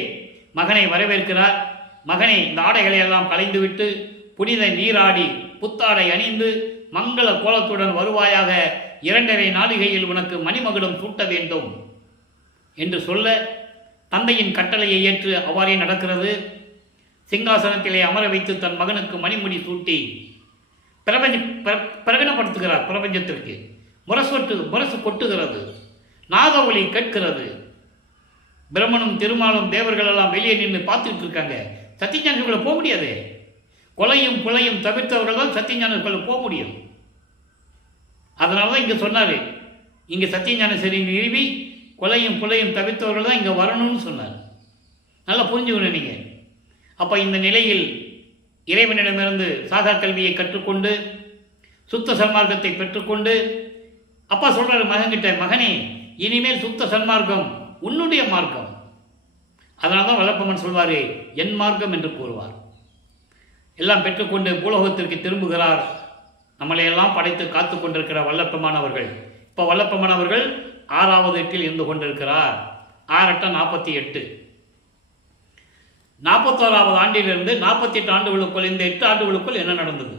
மகனை வரவேற்கிறார். மகனை இந்த ஆடைகளை எல்லாம் களைந்துவிட்டு புனித நீராடி புத்தாடை அணிந்து மங்கள கோலத்துடன் வருவாயாக, 2.5 நாளிகையில் உனக்கு மணிமகுடம் சூட்ட வேண்டும் என்று சொல்ல தந்தையின் கட்டளையை ஏற்று அவ்வாறே நடக்கிறது. சிங்காசனத்திலே அமர வைத்து தன் மகனுக்கு மணிமுடி சூட்டி பிரகடனப்படுத்துகிறார். பிரபஞ்சத்திற்கு முரசு கொட்டுகிறது, நாத ஒலி கேட்கிறது. பிரம்மனும் திருமாலும் தேவர்கள் எல்லாம் வெளியே நின்று பார்த்துட்டு இருக்காங்க. சத்தியஞானிகளை போக முடியாது. கொலையும் புலையும் தவிர்த்தவர்கள் தான் சத்தியஞானிகளை போக முடியும். அதனால தான் இங்கே சொன்னார், இங்கே சத்தியஞான சரி நிறுவி கொலையும் புலையும் தவிர்த்தவர்கள் தான் இங்கே வரணும்னு சொன்னார். நல்லா புரிஞ்சுக்கணும் நீங்கள். அப்போ இந்த நிலையில் இறைவனிடமிருந்து சாகா கல்வியை கற்றுக்கொண்டு சுத்த சன்மார்க்கத்தை பெற்றுக்கொண்டு அப்பா சொல்கிறார் மகன்கிட்ட, மகனே இனிமேல் சுத்த சன்மார்க்கம் உன்னுடைய மார்க்கம், அதனால தான் வல்லப்பமன் சொல்வார், என் மார்க்கம் என்று கூறுவார். எல்லாம் பெற்றுக்கொண்டு பூலோகத்திற்கு திரும்புகிறார். நம்மளையெல்லாம் படைத்து காத்து கொண்டிருக்கிற வல்லப்பெருமான் அவர்கள். இப்போ வல்லப்பெருமான் அவர்கள் 6வது எட்டில் இருந்து கொண்டிருக்கிறார். 6 × 48, 41வது ஆண்டிலிருந்து 48 ஆண்டுகளுக்குள், இந்த 8 ஆண்டுகளுக்குள் என்ன நடந்தது?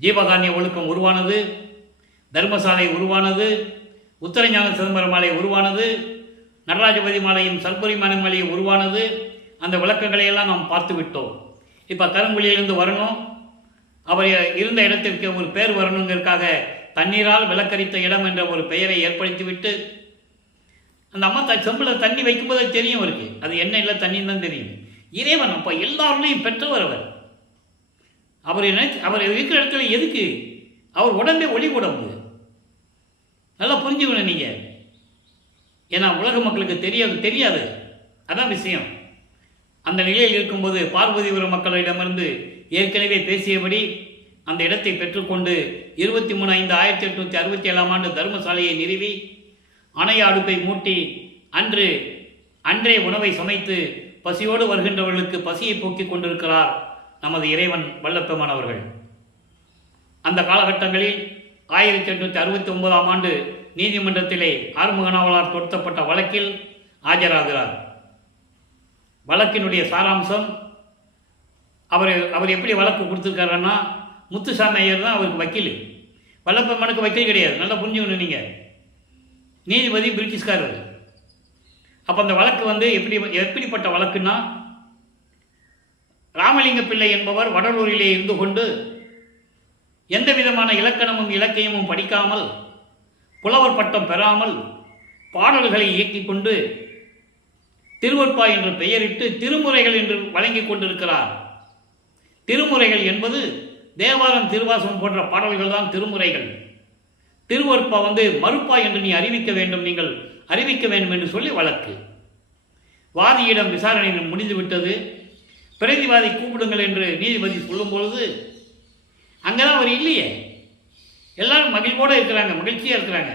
ஜீவகாருண்ய ஒழுக்கம் உருவானது, தர்மசாலை உருவானது, உத்தரஞான சிதம்பரம் மாலை உருவானது, நடராஜபதி மாலையும் சர்பரி மாலையும் உருவானது. அந்த விளக்கங்களை எல்லாம் நாம் பார்த்து விட்டோம். இப்போ கருங்குழியிலிருந்து வரணும், அவர் இருந்த இடத்திற்கு ஒரு பேர் வரணுங்கிறதுக்காக தண்ணீரால் விளக்கரித்த இடம் என்ற ஒரு பெயரை ஏற்படுத்திவிட்டு, அந்த அம்மா செம்பில் தண்ணி வைக்கும்போது தெரியும் அவருக்கு, அது என்ன இல்லை தண்ணின்னு தான் தெரியும். இறைவன் அப்போ எல்லாருலையும் பெற்றவர் அவர். அவர் இருக்கிற இடத்துல எதுக்கு? அவர் உடம்பே ஒளி உடம்பு. நல்லா புரிஞ்சுக்கணும் நீங்கள். ஏன்னா உலக மக்களுக்கு தெரியாது, அதான் விஷயம். அந்த நிலையில் இருக்கும்போது பார்வதிபுரம் மக்களிடமிருந்து ஏற்கனவே பேசியபடி அந்த இடத்தை பெற்றுக்கொண்டு 23/5/1867 ஆண்டு தர்மசாலையை நிறுவி அணைய அடுப்பை மூட்டி அன்றே உணவை சமைத்து பசியோடு வருகின்றவர்களுக்கு பசியை போக்கிக் கொண்டிருக்கிறார் நமது இறைவன் வல்லப்பெருமான் அவர்கள். அந்த காலகட்டங்களில் 1869 ஆண்டு நீதிமன்றத்திலே ஆறுமுகனாவலார் தொடுத்தப்பட்ட வழக்கில் ஆஜராகிறார். வழக்கினுடைய சாராம்சம், அவர் எப்படி வழக்கு கொடுத்துருக்காருன்னா, முத்துசாமி ஐயர் தான் அவருக்கு வக்கீல். வல்லப்பெருமானுக்கு வக்கீல் கிடையாது, நல்லா புரிஞ்சுக்கணும் நீங்கள். நீதிபதி பிரிட்டிஷ்காரர். அப்போ அந்த வழக்கு எப்படிப்பட்ட வழக்குன்னா, ராமலிங்க பிள்ளை என்பவர் வடலூரிலே இருந்து கொண்டு எந்த விதமான இலக்கணமும் இலக்கியமும் படிக்காமல், புலவர் பட்டம் பெறாமல் பாடல்களை இயக்கிக் கொண்டு திருவொற்பா என்று பெயரிட்டு திருமுறைகள் என்று வழங்கி கொண்டிருக்கிறார். திருமுறைகள் என்பது தேவாரம், திருவாசகம் போன்ற பாடல்கள் தான் திருமுறைகள். திருவொற்பா மறுப்பா என்று நீங்கள் அறிவிக்க வேண்டும் என்று சொல்லி வழக்கு. வாதியிடம் விசாரணை முடிந்துவிட்டது. பிரதிவாதி கூப்பிடுங்கள் என்று நீதிபதி சொல்லும்பொழுது அங்கேதான் அவர் இல்லையே. எல்லாரும் மகிழ்வோடு இருக்கிறாங்க, மகிழ்ச்சியாக இருக்கிறாங்க.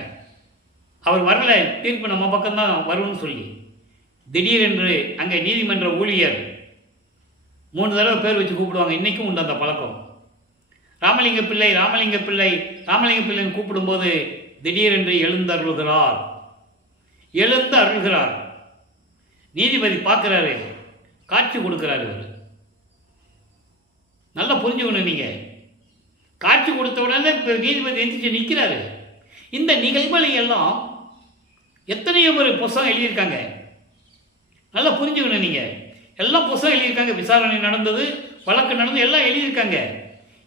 அவர் வரல, தீர்ப்பு நம்ம பக்கம்தான் வரும்னு சொல்லி திடீரென்று அங்கே நீதிமன்ற ஊழியர் 3 தடவை பேர் வச்சு கூப்பிடுவாங்க. இன்றைக்கும் உண்டு அந்த பழக்கம். ராமலிங்க பிள்ளைன்னு கூப்பிடும்போது திடீரென்று எழுந்து அருள்கிறார். நீதிபதி பார்க்குறாரு, காட்சி கொடுக்குறாரு. இவர் நல்லா புரிஞ்சுக்கணும் நீங்கள். காட்சி கொடுத்த உடனே நீதிபதி எந்திரிச்சு நிற்கிறாரு. இந்த நிகழ்வுகளை எல்லாம் எத்தனையோ ஒரு புஸ்தகம் எழுதியிருக்காங்க. நல்லா புரிஞ்சுக்கணும் நீங்கள். எல்லாம் புஸ்தகம் எழுதியிருக்காங்க. விசாரணை நடந்தது, வழக்கு நடந்தது, எல்லாம் எழுதியிருக்காங்க.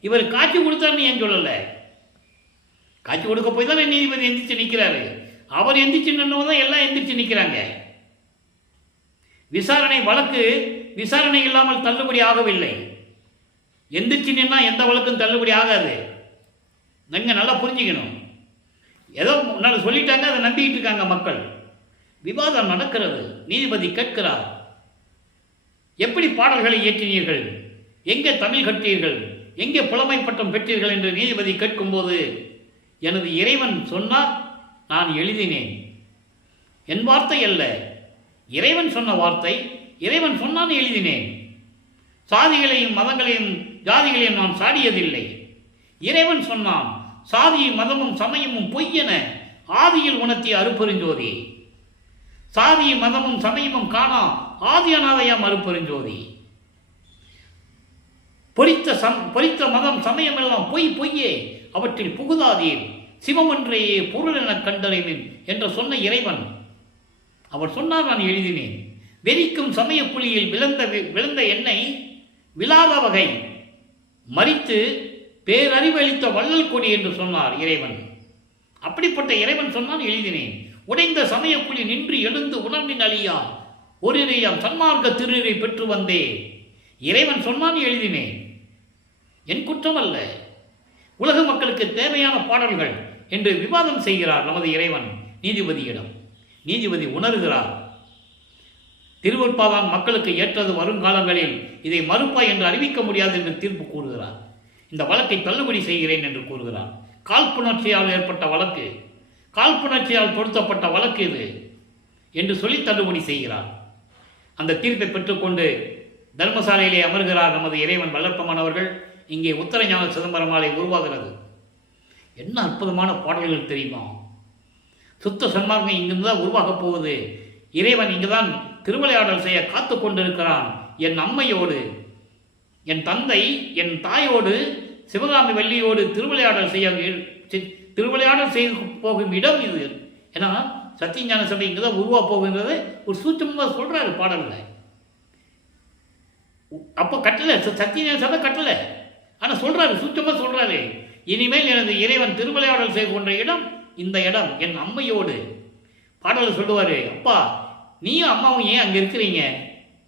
இவர் காட்சி கொடுத்தாருன்னு ஏன் சொல்லலை? காட்சி கொடுக்க போய் தான் நீதிபதி எந்திரிச்சு நிற்கிறாரு. அவர் எந்திரிச்சு நின்னவங்க எல்லாம் எந்திரிச்சு நிற்கிறாங்க. விசாரணை இல்லாமல் தள்ளுபடி ஆகவில்லை. எந்திரிச்சு நின்னா எந்த வழக்கும் தள்ளுபடி ஆகாது. நீங்கள் நல்லா புரிஞ்சுக்கணும். ஏதோ முன்னால் சொல்லிட்டாங்க, அதை நம்பிக்கிட்டு இருக்காங்க மக்கள். விவாதம் நடக்கிறது. நீதிபதி கேட்கிறார், எப்படி பாடல்களை இயற்றினீர்கள், எங்கே தமிழ் கற்றீர்கள், எங்கே புலமை பட்டம் பெற்றீர்கள் என்று நீதிபதி கேட்கும்போது, எனது இறைவன் சொன்னார், நான் எழுதினேன். என் வார்த்தை அல்ல, இறைவன் சொன்ன வார்த்தை. இறைவன் சொன்னான், எழுதினேன். சாதிகளையும் மதங்களையும் ஜாதிகளையும் நான் சாடியதில்லை. இறைவன் சொன்னான், சாதியும் மதமும் சமயமும் பொய்யென ஆதியில் உணர்த்திய அருப்பெருஞ்சோதி. சாதியும் மதமும் சமயமும் காணா ஆதி அநாதையாம் அருப்பெருஞ்சோதி. பொறித்த மதம் சமயம் எல்லாம் பொய்யே, அவற்றில் புகுதாதீர், சிவமன்றையே பொருள் என கண்டறிவேன் என்று சொன்ன இறைவன். அவர் சொன்னார், நான் எழுதினேன். வெறிக்கும் சமய புலியில் விழுந்த எண்ணெய் விழாத வகை மறித்து பேரறிவளித்த வள்ளல் கொடி என்று சொன்னார் இறைவன். அப்படிப்பட்ட இறைவன் சொன்னான், எழுதினேன். உடைந்த சமய புலி நின்று எழுந்து உணர்வின் அழியாம் ஒரிரையாம் சன்மார்க்க திருநீரை பெற்று வந்தே. இறைவன் சொன்னான், எழுதினேன். என் குற்றம் அல்ல. உலக மக்களுக்கு தேவையான பாடல்கள் என்று விவாதம் செய்கிறார் நமது இறைவன் நீதிபதியிடம். நீதிபதி உணர்கிறார், திருவொற்பாதான் மக்களுக்கு ஏற்றது. வருங்காலங்களில் இதை மறுப்பா என்று அறிவிக்க முடியாது என்று தீர்ப்பு கூறுகிறார். இந்த வழக்கை தள்ளுபடி செய்கிறேன் என்று கூறுகிறார். காழ்ப்புணர்ச்சியால் ஏற்பட்ட வழக்கு, காழ்ப்புணர்ச்சியால் தொடுத்தப்பட்ட வழக்கு இது. என்று சொல்லி தள்ளுபடி செய்கிறார். அந்த தீர்ப்பை பெற்றுக்கொண்டு தர்மசாலையிலே அமர்கிறார் நமது இறைவன் வல்லற்பமானவர்கள். இங்கே உத்தரஞான சிதம்பரமாலை உருவாகிறது. என்ன அற்புதமான பாடல்கள் தெரியுமா? சுத்த சன்மார்க்கம் இங்கிருந்து தான் உருவாகப் போகுது. இறைவன் இங்குதான் திருவிளையாடல் செய்ய காத்து கொண்டிருக்கிறான். என் அம்மையோடு, என் தந்தை, என் தாயோடு, சிவகாமி வள்ளியோடு திருவிளையாடல் செய்து போகும் இடம் இது. ஏன்னா சத்தியஞான சபை இங்கே தான் உருவா போகுன்றது ஒரு சூட்சமாக சொல்கிறாரு பாடலில். அப்போ கட்டலை, சத்தியஞான சபை கட்டலை, ஆனால் சொல்கிறாரு, சூட்சமாக சொல்கிறாரு. இனிமேல் எனது இறைவன் திருவிளையாடல் செய்து கொண்ட இடம் இந்த இடம், என் அம்மையோடு. பாடலை சொல்லுவார், அப்பா நீயும் அம்மாவும் ஏன் அங்கே இருக்கிறீங்க?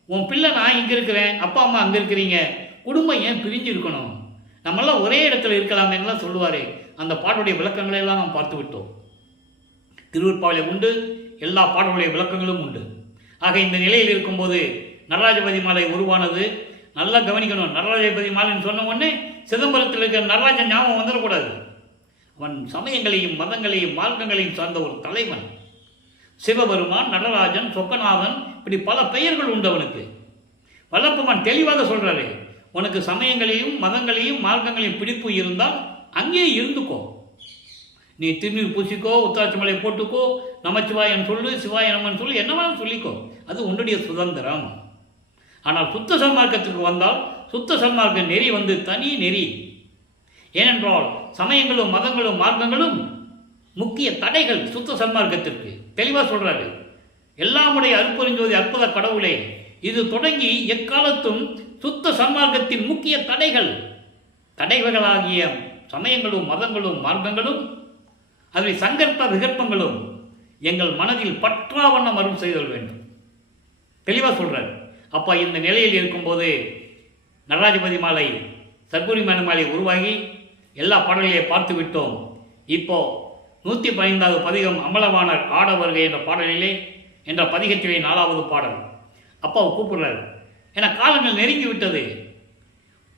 உன் பிள்ளை நான் இங்கே இருக்கிறேன், அப்பா அம்மா அங்கே இருக்கிறீங்க, குடும்பம் ஏன் பிரிஞ்சு இருக்கணும்? நம்மளாம் ஒரே இடத்துல இருக்கலாமேலாம் சொல்லுவார். அந்த பாடலுடைய விளக்கங்களை எல்லாம் நாம் பார்த்து விட்டோம். திருவருட்பாவிலே உண்டு, எல்லா பாடலுடைய விளக்கங்களும் உண்டு. ஆக இந்த நிலையில் இருக்கும்போது நடராஜபதி மாலை உருவானது. நல்லா கவனிக்கணும். நடராஜபதி மாலைன்னு சொன்ன உடனே சிதம்பரத்தில் இருக்கிற நடராஜன் ஞாபகம் வந்துடக்கூடாது. அவன் சமயங்களையும் மதங்களையும் மார்க்கங்களையும் சார்ந்த ஒரு தலைவன். சிவபெருமான், நடராஜன், சொக்கநாதன், இப்படி பல பெயர்கள் உண்டு அவனுக்கு. வல்லப்பமான் தெளிவாக சொல்றாரு, உனக்கு சமயங்களையும் மதங்களையும் மார்க்கங்களையும் பிடிப்பு இருந்தால் அங்கேயே இருந்துக்கோ. நீ திருநீர் பூசிக்கோ, உத்தாட்சி போட்டுக்கோ, நமச்சிவாயன் சொல்லு, சிவாய நமன் சொல்லு, என்னவாலும் சொல்லிக்கோ, அது உன்னுடைய சுதந்திரம். ஆனால் சுத்த சன்மார்க்கத்துக்கு வந்தால் சுத்த சன்மார்க்க நெறி வந்து தனி நெறி. ஏனென்றால் சமயங்களும் மதங்களும் மார்க்கங்களும் முக்கிய தடைகள் சுத்த சன்மார்க்கத்திற்கு. தெளிவாக சொல்றாரு, எல்லாமுடைய அற்புதஞ்சோதி அற்புத கடவுளே, இது தொடங்கி எக்காலத்தும் சுத்த சன்மார்க்கத்தின் முக்கிய தடைகளாகிய சமயங்களும் மதங்களும் மார்க்கங்களும் அதில் சங்கற்ப விகற்பங்களும் எங்கள் மனதில் பற்றாவண்ணம் அருள் செய்தல் வேண்டும். தெளிவாக சொல்றார். அப்போ இந்த நிலையில் இருக்கும்போது நடராஜபதி மாலை, சர்க்குரிமான மாலை உருவாகி எல்லா பாடல்களையும் பார்த்து விட்டோம். இப்போ 115வது பதிகம் அம்பலவாணர் ஆட வருகை என்ற பாடலிலே என்ற பதிகத்திலே 4வது பாடல். அப்பாவை கூப்பிடுறாரு. ஏன்னா காலங்கள் நெருங்கி விட்டது.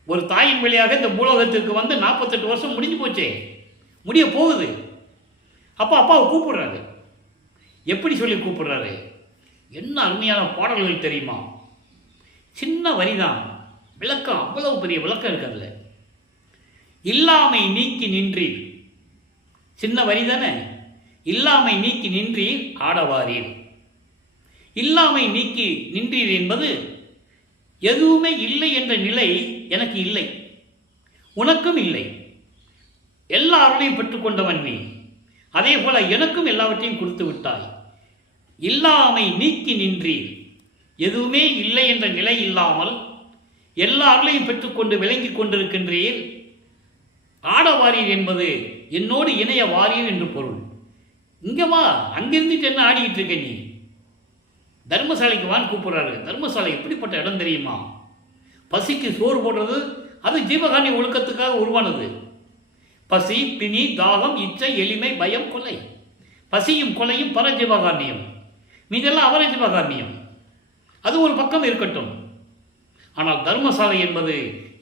ஒரு தாயின் வழியாக இந்த பூலோகத்திற்கு வந்து 48 வருஷம் முடிஞ்சு போச்சே, முடிய போகுது. அப்போ அப்பாவை கூப்பிடுறாரு. எப்படி சொல்லி கூப்பிடுறாரு? என்ன அருமையான பாடல்கள் தெரியுமா? சின்ன வரிதான், விளக்கம் அவ்வளவு பெரிய விளக்கம் இருக்கிறதுல. இல்லாமை நீக்கி நின்றீர், சின்ன வரி தானே. இல்லாமை நீக்கி நின்றீர் ஆடவாரீர். இல்லாமை நீக்கி நின்றீர் என்பது எதுவுமே இல்லை என்ற நிலை எனக்கு இல்லை, உனக்கும் இல்லை. எல்லா அருளையும் பெற்றுக்கொண்டவன் நீ, அதே போல எனக்கும் எல்லாவற்றையும் கொடுத்து விட்டாய். இல்லாமை நீக்கி நின்றீர், எதுவுமே இல்லை என்ற நிலை இல்லாமல் எல்லா அருளையும் பெற்றுக்கொண்டு விளங்கி கொண்டிருக்கின்றீர். ஆடவாரீர் என்பது என்னோடு இணைய வாரீர் என்று பொருள். இங்கே வா, அங்கிருந்துட்டு என்ன ஆடிக்கிட்டு இருக்க நீ? தர்மசாலைக்கு வான்னு கூப்பிடுறாரு. தர்மசாலை எப்படிப்பட்ட இடம் தெரியுமா? பசிக்கு சோறு போடுறது, அது ஜீவகாரணி ஒழுக்கத்துக்காக உருவானது. பசி, பிணி, தாகம், இச்சை, எளிமை, பயம், கொலை. பசியும் கொலையும் பரஜீவகாரணியம், மீதெல்லாம் அவர ஜீவகாரணியம். அது ஒரு பக்கம் இருக்கட்டும். ஆனால் தர்மசாலை என்பது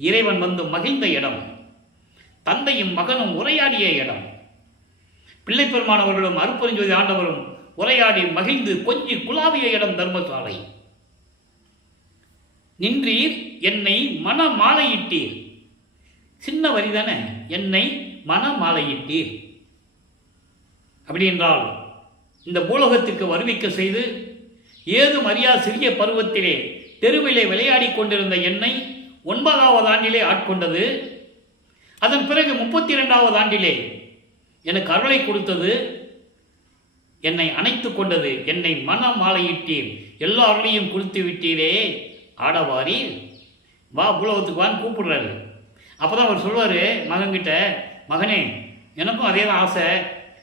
இறைவன் வந்து மகிழ்ந்த இடம், தந்தையும் மகனும் உரையாடிய இடம். பிள்ளை பெருமானவர்களும் அருப்பெருஞ்சோதி ஆண்டவரும் உரையாடி மகிழ்ந்து கொஞ்சி குலாவிய இடம் தர்மசாலை. நின்றீர் என்னை மன மாலையிட்டீர். சின்ன வரிதானே, என்னை மன மாலையிட்டீர். அப்படி என்றால் இந்த பூலோகத்திற்கு வருவிக்க செய்து ஏதும் அறியா சிறிய பருவத்திலே தெருவிலே விளையாடி கொண்டிருந்த என்னை 9வது ஆண்டிலே ஆட்கொண்டது. அதன் பிறகு 32வது ஆண்டிலே எனக்கு அருளை கொடுத்தது, என்னை அணைத்து கொண்டது. என்னை மன மாலையிட்டீர், எல்லா அருளையும் கொடுத்து விட்டீரே ஆடவாரீர். வா பூலோகத்துக்கு வான்னு கூப்பிடுறாரு. அப்போ தான் அவர் சொல்லுவார் மகன்கிட்ட, மகனே எனக்கும் அதே தான் ஆசை,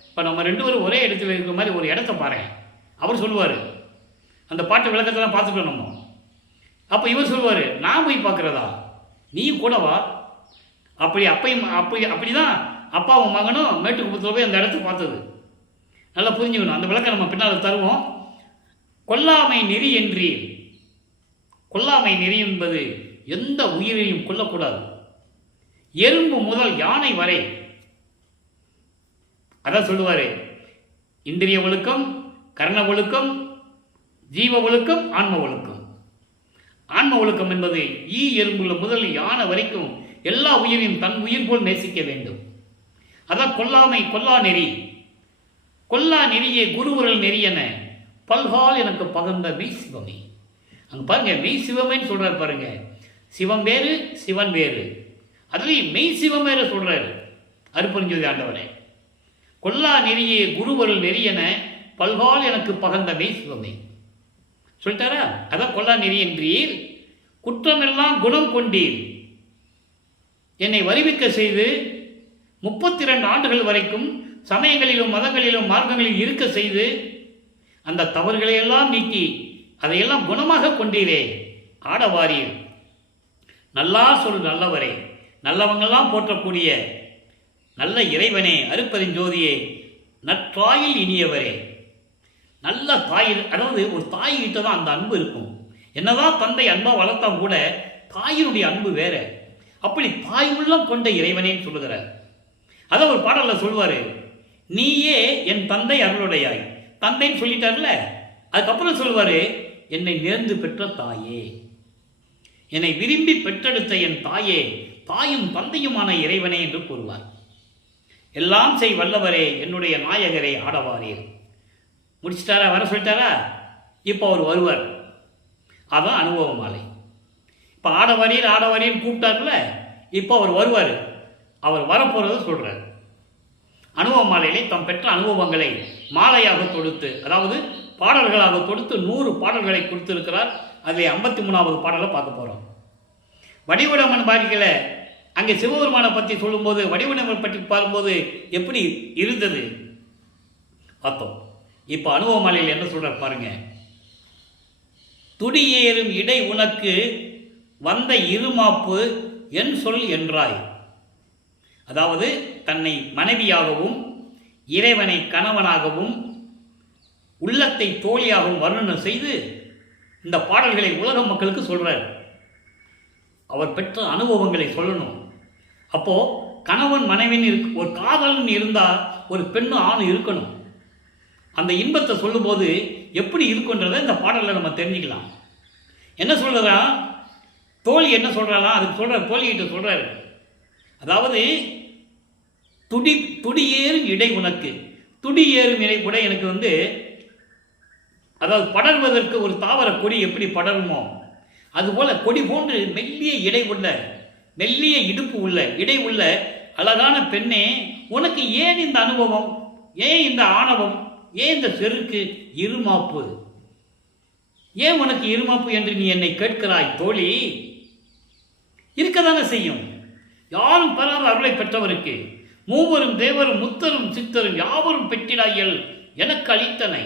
இப்போ நம்ம 2 பேரும் ஒரே இடத்துல இருக்கிற மாதிரி ஒரு இடத்த பாரு. அவர் சொல்லுவார். அந்த பாட்டு விளக்கத்தெல்லாம் பார்த்துட்டோம் நம்ம. அப்போ இவர் சொல்லுவார், நான் போய் பார்க்குறதா, நீ கூட வா. அப்படி தான் அப்பாவும் மகனும் மேட்டுக்குப்பத்தில் போய் அந்த இடத்த பார்த்தது. நல்லா புரிஞ்சுக்கணும். அந்த விளக்கம் நம்ம பின்னால் தருவோம். கொல்லாமை நெறி என்றீர். கொல்லாமை நெறி என்பது எந்த உயிரையும் கொல்லக்கூடாது, எறும்பு முதல் யானை வரை. அதான் சொல்லுவார், இந்திரிய ஒழுக்கம், கர்ண ஒழுக்கம், ஜீவ ஒழுக்கம், ஆன்ம ஒழுக்கம். ஆன்ம ஒழுக்கம் என்பது எறும்புள்ள முதல் யானை வரைக்கும் எல்லா உயிரையும் தன் உயிர் போல் நேசிக்க வேண்டும். அதான் கொல்லாமை கொல்லா நெறி. கொல்லா நெறியே குருவுரல் நெறியென பல்கால் எனக்கு பகர்ந்த மெய் சிவமே. அங்கே பாருங்க, மெய் சிவமேன்னு சொல்றாரு பாருங்க. சிவம் வேறு, சிவன் வேறு. அதுலேயும் மெய் சிவம் வேறு சொல்றாரு அருட்பெருஞ்சோதி ஆண்டவரே. கொல்லா நெறியே குருவருள் நெறியென பல்கால் எனக்கு பகர்ந்த மெய் சிவமே சொல்லிட்டாரா? அதான் கொல்லா நெறி என்றீர், குற்றமெல்லாம் குணம் கொண்டீர், என்னை வருவிக்க செய்து 32 ஆண்டுகள் வரைக்கும் சமயங்களிலும் மதங்களிலும் மார்க்கங்களிலும் இருக்க செய்து அந்த தவறுகளையெல்லாம் நீக்கி அதையெல்லாம் குணமாக கொண்டீரே. ஆடவாரீர், நல்லா சொல் நல்லவரே, நல்லவங்கெல்லாம் போற்றக்கூடிய நல்ல இறைவனே, அருட்பெருஞ்சோதியே, நற்றாயில் இனியவரே. நல்ல தாய், அதாவது ஒரு தாய்கிட்ட தான் அந்த அன்பு இருக்கும். என்னதான் தந்தை அன்பா வளர்த்தா கூட தாயினுடைய அன்பு வேற. அப்படி தாய் உள்ளம் கொண்ட இறைவனேன்னு சொல்லுகிறார். அதை ஒரு பாடல்ல சொல்வாரு, நீயே என் தந்தை அருளுடையாய். தந்தைன்னு சொல்லிட்டார்ல, அதுக்கப்புறம் சொல்வாரு, என்னை நேர்ந்து பெற்ற தாயே, என்னை விரும்பி பெற்றெடுத்த என் தாயே, தாயும் தந்தையுமான இறைவனே என்று கூறுவார். எல்லாம் செய் வல்லவரே, என்னுடைய நாயகரே, ஆடவாரீர். முடிச்சிட்டாரா? வர சொல்லிட்டாரா? இப்போ அவர் வருவார். அதான் அனுபவ மாலை. இப்போ ஆடவாரீர் ஆடவாரீர்னு கூப்பிட்டார்ல, இப்போ அவர் வருவார். அவர் வரப்போறதை சொல்றார். அனுபவ மாலையிலே தம் பெற்ற அனுபவங்களை மாலையாக தொடுத்து, அதாவது பாடல்களாக தொடுத்து 100 பாடல்களை கொடுத்திருக்கிறார். அதில் 53வது பாடலை பார்க்க போறோம். வடிவுடமன் பாதிக்கல அங்கே சிவபெருமானை பற்றி சொல்லும்போது, வடிவுடமன் பற்றி பார்க்கும்போது எப்படி இருந்தது பார்த்தோம். இப்போ அனுபவ மாலையில் என்ன சொல்றார் பாருங்க. துடியேறும் இடை உனக்கு வந்த இருமாப்பு என் சொல் என்றாய். அதாவது தன்னை மனைவியாகவும் இறைவனை கணவனாகவும் உள்ளத்தை தோழியாகவும் வர்ணனை செய்து இந்த பாடல்களை உலக மக்களுக்கு சொல்றார். அவர் பெற்ற அனுபவங்களை சொல்லணும். அப்போ கணவன் மனைவின்னு ஒரு காதலன் இருந்தால் ஒரு பெண்ணு ஆண் இருக்கணும். அந்த இன்பத்தை சொல்லும்போது எப்படி இருக்குன்றதை இந்த பாடலில் நம்ம தெரிஞ்சுக்கலாம். என்ன சொல்றதா, தோழி என்ன சொல்றாலாம், அதுக்கு சொல்ற தோழிகிட்ட சொல்றாரு. அதாவது துடியேறும் இடை உனக்கு, துடியேறும் இடை கூட எனக்கு அதாவது படர்வதற்கு ஒரு தாவர கொடி எப்படி படருமோ அதுபோல கொடி போன்று மெல்லிய இடை உள்ள, மெல்லிய இடுப்பு உள்ள, இடை உள்ள அழகான பெண்ணே, உனக்கு ஏன் இந்த அனுபவம், ஏன் இந்த ஆணவம், ஏன் இந்த செருக்கு, இருமாப்பு, ஏன் உனக்கு இருமாப்பு என்று நீ என்னை கேட்கிறாய் தோழி? இருக்கதானே செய்யும். யாரும் பெறாத அருளை பெற்றவருக்கு மூவரும் தேவரும் முத்தரும் சித்தரும் யாவரும் பெற்றிடாயல் எனக்கு அளித்தனை.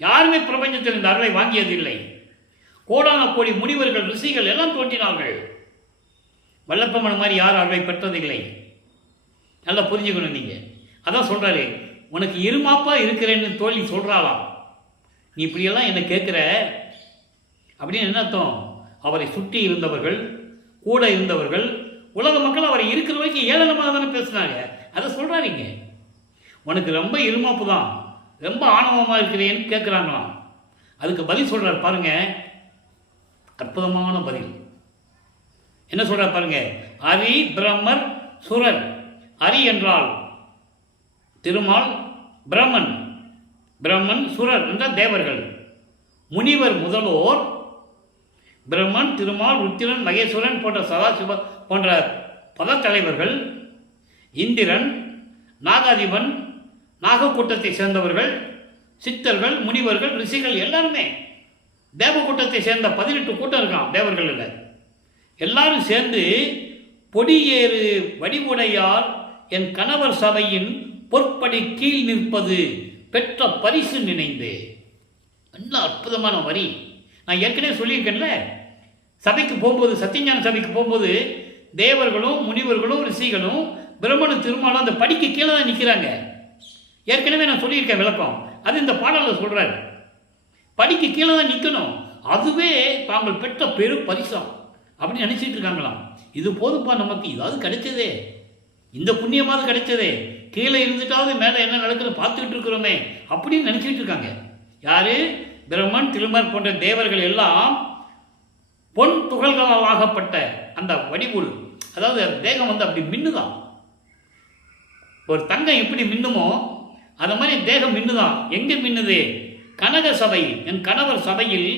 யாருமே பிரபஞ்சத்தில் இந்த அருளை வாங்கியதில்லை. கோடான கோடி முனிவர்கள், ரிஷிகள் எல்லாம் தோன்றினார்கள். வல்லப்பமன் மாதிரி யாரும் அருளை பெற்றதில்லை. நல்லா புரிஞ்சுக்கணும் நீங்க. அதான் சொல்றாரு, உனக்கு இருமாப்பா இருக்கிறேன்னு தோழி சொல்றாளாம். நீ இப்படியெல்லாம் என்ன கேட்குற அப்படின்னு என்ன அர்த்தம்? அவரை சுற்றி இருந்தவர்கள், கூட இருந்தவர்கள், உலக மக்கள் அவரை இருக்கிற வரைக்கும் ஏளனமாக தானே பேசுனாங்க. அதை சொல்றாருங்க. உனக்கு ரொம்ப இருமாப்பு தான், ரொம்ப ஆணவமாக இருக்கிறேன்னு கேட்குறாங்களாம். அதுக்கு பதில் சொல்றார் பாருங்க, அற்புதமான பதில். என்ன சொல்றார் பாருங்க. அரி பிரம்மர் சுரர். அரி என்றால் திருமால், பிரம்மன், பிரம்மன் சுரர் என்றால் தேவர்கள், முனிவர் முதல்வோர், பிரம்மன், திருமால், ருத்திரன், மகேஸ்வரன் போன்ற சதாசிவ போன்ற பதத்தலைவர்கள், இந்திரன், நாகாதிபன், நாகக்கூட்டத்தை சேர்ந்தவர்கள், சித்தர்கள், முனிவர்கள், ரிஷிகள் எல்லாருமே தேவக்கூட்டத்தை சேர்ந்த 18 கூட்டம் இருக்கான் தேவர்கள் இல்லை. எல்லாரும் சேர்ந்து பொடியேறு வடிவுடையார் என் கணவர் சபையின் பொற்படி கீழ் நிற்பது பெற்ற பரிசு நினைந்து. என்ன அற்புதமான வரி. நான் ஏற்கனவே சொல்லியிருக்கேன்ல, சபைக்கு போகும்போது, சத்தியஞான சபைக்கு போகும்போது தேவர்களும் முனிவர்களும் ரிஷிகளும் பிரம்மனும் திருமாலும் அந்த படிக்கு கீழே தான் நிற்கிறாங்க. ஏற்கனவே நான் சொல்லியிருக்கேன் விளக்கம். அது இந்த பாடலில் சொல்றாரு. படிக்கு கீழே தான் நிற்கணும், அதுவே தாங்கள் பெற்ற பெரு பரிசம் அப்படின்னு நினைச்சிட்டு இருக்காங்களாம். இது போதுப்பா, நமக்கு இதாவது கிடைச்சதே, இந்த புண்ணியமாவது கிடைச்சதே, கீழே இருந்துட்டாவது மேலே என்ன நடக்குது பார்த்துக்கிட்டு இருக்கிறோமே அப்படின்னு நினச்சிக்கிட்டு இருக்காங்க. யாரு? பிரம்மன் திருமர் போன்ற தேவர்கள் எல்லாம் பொன் துகள்களால் ஆகப்பட்ட அந்த வடிவுள், அதாவது தேகம் அப்படி மின்னுதான். ஒரு தங்கம் எப்படி மின்னுமோ அது மாதிரி தேகம் மின்னுதான். எங்கே மின்னுது? கனக சபை, என் கணவர் சபையில்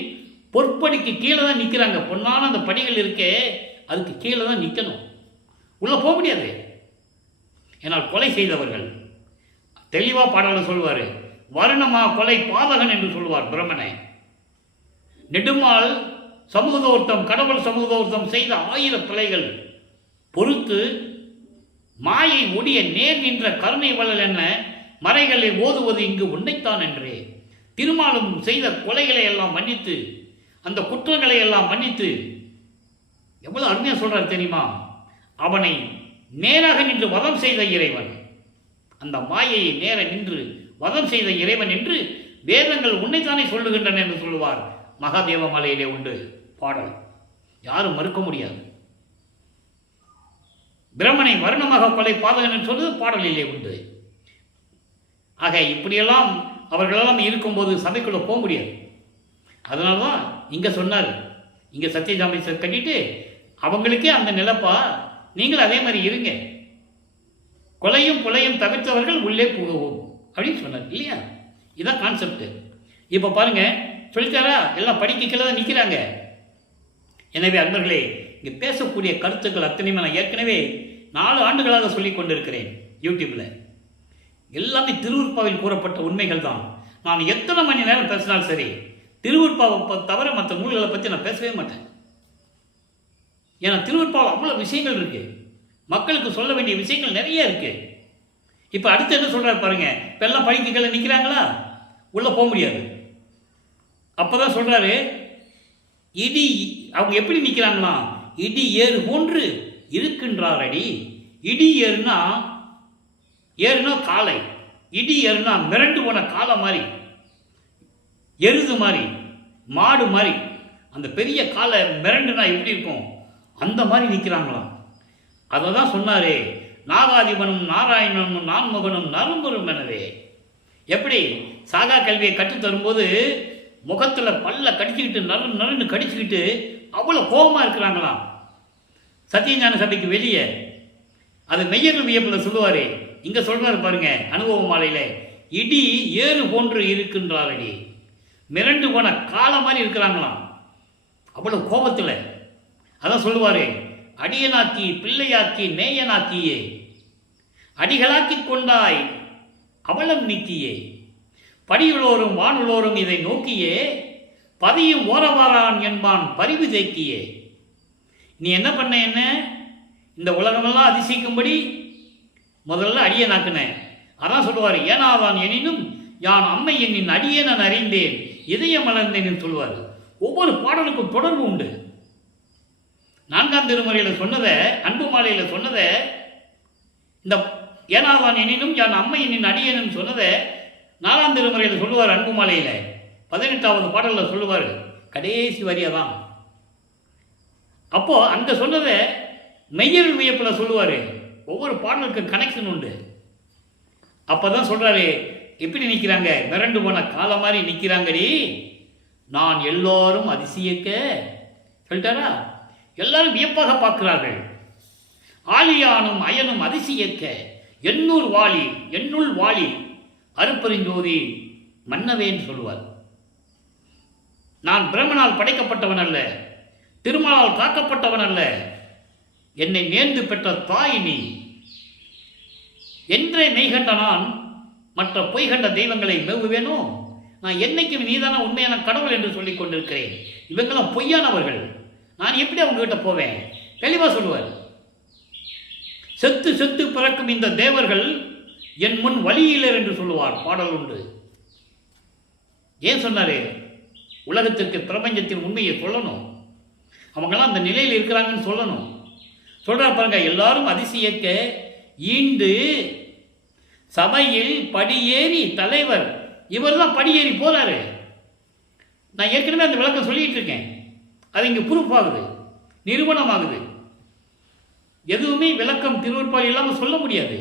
பொற்படிக்கு கீழே தான் நிற்கிறாங்க. பொன்னான அந்த படிகள் இருக்கே, அதுக்கு கீழே தான் நிற்கணும், உள்ளே போக முடியாது. ஏன்னால் கொலை செய்தவர்கள். தெளிவாக பாடல சொல்வார், வருணமா கொலை பாதகன் என்று சொல்வார் பிரம்மனை. நெடுமால் சமூகத்தோர்த்தம், கடவுள் சமூகத்தோர்த்தம் செய்த 1000 பிழைகள் பொறுத்து மாயை ஒடிய நேர் நின்ற கருணை வள்ளல் என்ன மறைகளை ஓதுவது இங்கு உன்னைத்தான் என்றே. திருமாலும் செய்த கொலைகளை எல்லாம் மன்னித்து, அந்த குற்றங்களை எல்லாம் மன்னித்து, எவ்வளவு அருமையா சொல்றார் தெரியுமா? அவனை நேராக நின்று வதம் செய்த இறைவன், அந்த மாயையை நேர நின்று வதம் செய்த இறைவன் என்று வேதங்கள் உன்னைத்தானே சொல்லுகின்றன என்று சொல்லுவார். மகாதேவ மலையிலே உண்டு பாடல், யாரும் மறுக்க முடியாது. பிரம்மனை வருணமாக கொலை பாதகன் என்று சொல்வது பாடலிலே உண்டு. ஆக இப்படியெல்லாம் அவர்களெல்லாம் இருக்கும்போது சபைக்குள்ள போக முடியாது. அதனால்தான் இங்க சொன்னார், இங்க சத்தியஜாமி கட்டிட்டு அவங்களுக்கே அந்த நிலப்பா, நீங்கள் அதே மாதிரி இருங்க, கொலையும் கொலையும் தவிர்த்தவர்கள் உள்ளே புகவும் அப்படின்னு சொன்னார் இல்லையா? இதான் கான்செப்ட். இப்போ பாருங்க, சொல்லித்தாரா? எல்லாம் படிக்கல தான் நிற்கிறாங்க. எனவே அன்பர்களே, இங்கே பேசக்கூடிய கருத்துக்கள் அத்தனையுமே நான் ஏற்கனவே 4 ஆண்டுகளாக சொல்லிக் கொண்டிருக்கிறேன் யூடியூப்பில். எல்லாமே திருவுற்பாவில் கூறப்பட்ட உண்மைகள் தான். நான் எத்தனை மணி நேரம் பேசினாலும் சரி, திருவுற்பாவை தவிர மற்ற நூல்களை பற்றி நான் பேசவே மாட்டேன். ஏன்னா திருவுற்பாவில் அவ்வளோ விஷயங்கள் இருக்கு, மக்களுக்கு சொல்ல வேண்டிய விஷயங்கள் நிறைய இருக்கு. இப்போ அடுத்து என்ன சொல்றாரு பாருங்க, இப்போ எல்லாம் படிக்கல நிற்கிறாங்களா, உள்ளே போக முடியாது. அப்போதான் சொல்றாரு, இடி அவங்க எப்படி நிற்கிறாங்களா, இடி ஏறு போன்று இருக்கின்றார் அடி. இடி ஏறுனா காலை, இடி ஏறுனா மிரண்டு போன காலை மாதிரி, எருது மாதிரி, மாடு மாதிரி, அந்த பெரிய காலை மிரண்டுனா எப்படி இருக்கும், அந்த மாதிரி நிற்கிறாங்களாம். அதை தான் சொன்னாரே, நாகாதிபனும் நாராயணனும் நான்முகனும் நறும்புறும் எனவே. எப்படி சாகா கல்வியை கற்றுத்தரும்போது முகத்தில் பல்ல கடிச்சுக்கிட்டு நறுன்னு கடிச்சுக்கிட்டு அவ்வளோ கோபமாக இருக்கிறாங்களாம். சத்தியஞான சபைக்கு வெளியே அது மெய்யர்கள் வியப்பில் சொல்லுவார். இங்கே சொல்கிறாரு பாருங்க, அனுபவ மாலையில், இடி ஏறு போன்று இருக்கின்றார் அடி. மிரண்டு போன காலை மாதிரி இருக்கிறாங்களாம், அவ்வளோ கோபத்தில். அதான் சொல்லுவார், அடியனாக்கி பிள்ளையாக்கி நேயனாக்கியே, அடிகளாக்கி கொண்டாய் அவலம் நீக்கியே, படியுள்ளோரும் வானுள்ளோரும் இதை நோக்கியே, பதியும் ஓரவாரான் என்பான் பரிவு தேக்கியே. நீ என்ன பண்ண, என்ன இந்த உலகமெல்லாம் அதிசயிக்கும்படி முதல்ல அடியனாக்குன. அதான் சொல்லுவார், ஏனாதான் எனினும் யான் அம்மை என்னின் அடியே நான் அறிந்தேன், இதயம் மலர்ந்தேன் சொல்லுவார். ஒவ்வொரு பாடலுக்கும் தொடர்பு உண்டு. 4ஆம் திருமுறையில் சொன்னதை, அன்பு மாலையில் சொன்னதை, இந்த ஏனாதான் எனினும் யான் அம்மை என்னின் அடியேன்னு சொன்னதை 4ஆம் திருமுறையில் சொல்லுவார். அன்பு மாலையில் 18வது பாடலில் சொல்லுவார், கடைசி வரியாதான். அப்போ அங்கே சொன்னதை மெய்யர்கள் வியப்பில் சொல்லுவார். ஒவ்வொரு பாடலுக்கு கனெக்ஷன் உண்டு. அப்போதான் சொல்றாரு, எப்படி நிற்கிறாங்க, மிரண்டு போன காலை மாதிரி நிற்கிறாங்கடி. நான் எல்லோரும் அதிசயிக்க சொல்லிட்டாரா, எல்லாரும் வியப்பாக பார்க்கிறார்கள். ஆலியானும் அயனும் அதிசயிக்க, எண்ணூர் வாலி என்னுள் வாலி அருப்பெருஞ்சோதி மன்னவேன்னு சொல்லுவார். நான் பிரம்மனால் படைக்கப்பட்டவன் அல்ல, திருமாலால் காக்கப்பட்டவன் அல்ல, என்னை நேர்ந்து பெற்ற தாய் நீ என்றே மெய்கண்ட நான் மற்ற பொய்கண்ட தெய்வங்களை மெவுவேனோ. நான் என்னைக்கும் நீதான உண்மையான கடவுள் என்று சொல்லிக் கொண்டிருக்கிறேன். இவங்கெல்லாம் பொய்யானவர்கள், நான் எப்படி அவங்க கிட்ட போவேன்? தெளிவாக சொல்லுவார். செத்து செத்து பிறக்கும் இந்த தேவர்கள் என் முன் வழியிலர் என்று சொல்லுவார். பாடல் உண்டு. ஏன் சொன்னாரு? உலகத்திற்கு பிரபஞ்சத்தின் உண்மையை சொல்லணும். அவங்கெல்லாம் அந்த நிலையில் இருக்கிறாங்கன்னு சொல்லணும். சொல்றார் பாருங்க, எல்லாரும் அதிசயிக்க ஈண்டு சபையில் படியேறி தலைவர், இவர் தான் படியேறி போறாரு. நான் ஏற்கனவே அந்த விளக்கம் சொல்லிட்டு இருக்கேன். அது இங்கே ப்ரூஃப் ஆகுது, நிரூபணமாகுது. எதுவுமே விளக்கம் திருவருட்பால் இல்லாமல் சொல்ல முடியாது,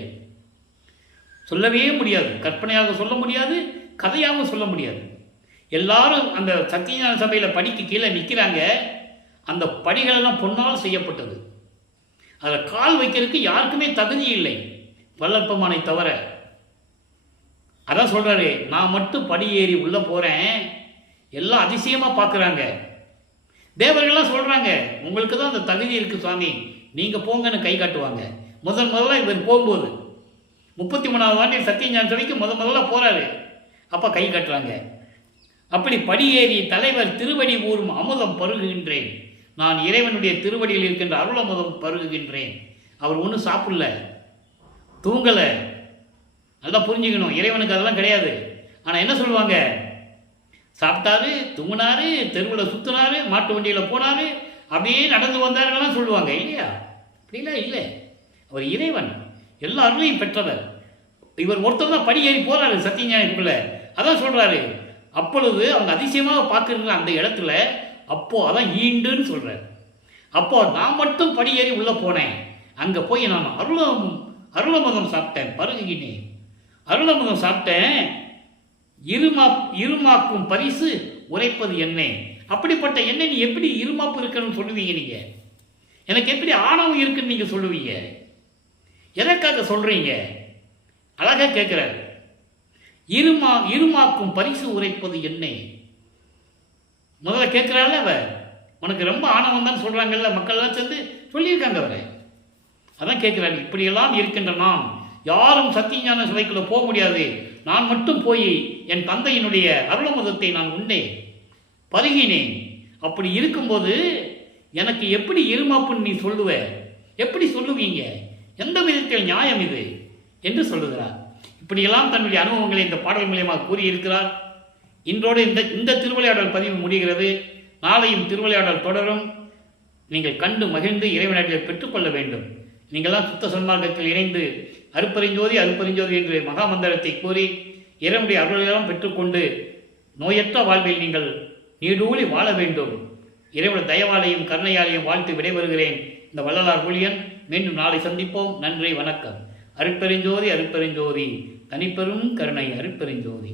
சொல்லவே முடியாது. கற்பனையாக சொல்ல முடியாது, கதையாகவும் சொல்ல முடியாது. எல்லாரும் அந்த சத்தியஞான சபையில் படிக்கு கீழே நிற்கிறாங்க. அந்த படிகளெல்லாம் பொன்னால் செய்யப்பட்டது. அதில் கால் வைக்கிறதுக்கு யாருக்குமே தகுதி இல்லை, வல்லற்பமானை தவிர. அதான் சொல்கிறாரு, நான் மட்டும் படி ஏறி உள்ளே போகிறேன். எல்லாம் அதிசயமாக பார்க்குறாங்க. தேவர்கள்லாம் சொல்கிறாங்க, உங்களுக்கு தான் அந்த தகுதி இருக்குது சுவாமி, நீங்கள் போங்கன்னு கை காட்டுவாங்க. முதல்ல இவர் போகும்போது 33வது ஆண்டில் சத்தியஞான சபைக்கு முதல்ல போகிறாரு. அப்போ கை காட்டுறாங்க. அப்படி படியேறி தலைவர் திருவடி ஊறும் அமுதம் பருகுகின்றேன். நான் இறைவனுடைய திருவடியில் இருக்கின்ற அருள் அமுதம் பருகுகின்றேன். அவர் ஒன்றும் சாப்பிடல, தூங்கலை. நல்லா புரிஞ்சுக்கணும், இறைவனுக்கு அதெல்லாம் கிடையாது. ஆனால் என்ன சொல்லுவாங்க, சாப்பிட்டாரு, தூங்கினாரு, தெருவில் சுற்றினாரு, மாட்டு வண்டியில் போனார், அப்படியே நடந்து வந்தாருலாம் சொல்லுவாங்க இல்லையா? அப்படிலாம் இல்லை. அவர் இறைவன், எல்லா அருளையும் பெற்றவர். இவர் ஒருத்தர் தான் படி ஏறி போகிறாரு சத்தியஞானிக்குள்ள. அதான் சொல்கிறாரு, அப்பொழுது அவங்க அதிசயமாக பார்க்குற அந்த இடத்துல அப்போது அதான் ஈண்டுன்னு சொல்கிறார். அப்போது நான் மட்டும் படி ஏறி உள்ளே போனேன். அங்கே போய் நான் அருளமுதம் சாப்பிட்டேன், பருகினேன். அருளமுதம் சாப்பிட்டேன். இருமாக்கும் பரிசு உரைப்பது எண்ணெய். அப்படிப்பட்ட எண்ணெய் நீ எப்படி இருமாப்பு இருக்குன்னு சொல்லுவீங்க? நீங்கள் எனக்கு எப்படி ஆணவம் இருக்குன்னு நீங்கள் சொல்லுவீங்க? எதற்காக சொல்கிறீங்க? அழகாக கேட்குறாரு. இருமாக்கும் பரிசு உரைப்பது எண்ணெய். முதல்ல கேட்குறாள் அவ, உனக்கு ரொம்ப ஆணவம் தான் சொல்கிறாங்கல்ல, மக்கள்லாம் சேர்ந்து சொல்லியிருக்காங்க அவரை. அதான் கேட்குறாரு, இப்படியெல்லாம் இருக்கின்ற நாம் யாரும் சத்தியஞான சபைக்குள்ள போக முடியாது. நான் மட்டும் போய் என் தந்தையினுடைய அருளமுதத்தை நான் உண்டேன், பருகினேன். அப்படி இருக்கும்போது எனக்கு எப்படி இருமாப்புன்னு நீ சொல்லுவ? எப்படி சொல்லுவீங்க? எந்த விதத்தில் நியாயம் இது என்று சொல்லுகிறார். இப்படியெல்லாம் தன்னுடைய அனுபவங்களை இந்த பாடல் மூலியமாக கூறியிருக்கிறார். இன்றோடு இந்த திருவிளையாடல் பதிவு முடிகிறது. நாளையும் திருவிளையாடல் தொடரும். நீங்கள் கண்டு மகிழ்ந்து இறைவனடியை பெற்றுக்கொள்ள வேண்டும். நீங்கள்லாம் சுத்த சன்மார்க்கத்தில் இணைந்து அருப்பெருஞ்சோதி அருப்பெருஞ்சோதி என்று மகாமந்திரத்தை கூறி இறைவனுடைய அருளெல்லாம் பெற்றுக்கொண்டு நோயற்ற வாழ்வில் நீங்கள் நீடூழி வாழ வேண்டும். இறைவனுடைய தயவாலையும் கருணையாலையும் வாழ்த்து விடைபெறுகிறேன். இந்த வள்ளலார் ஊழியன். மீண்டும் நாளை சந்திப்போம். நன்றி, வணக்கம். அருட்பெருஞ்சோதி அருட்பெருஞ்சோதி, தனிப்பெரும் கருணை அருட்பெருஞ்சோதி.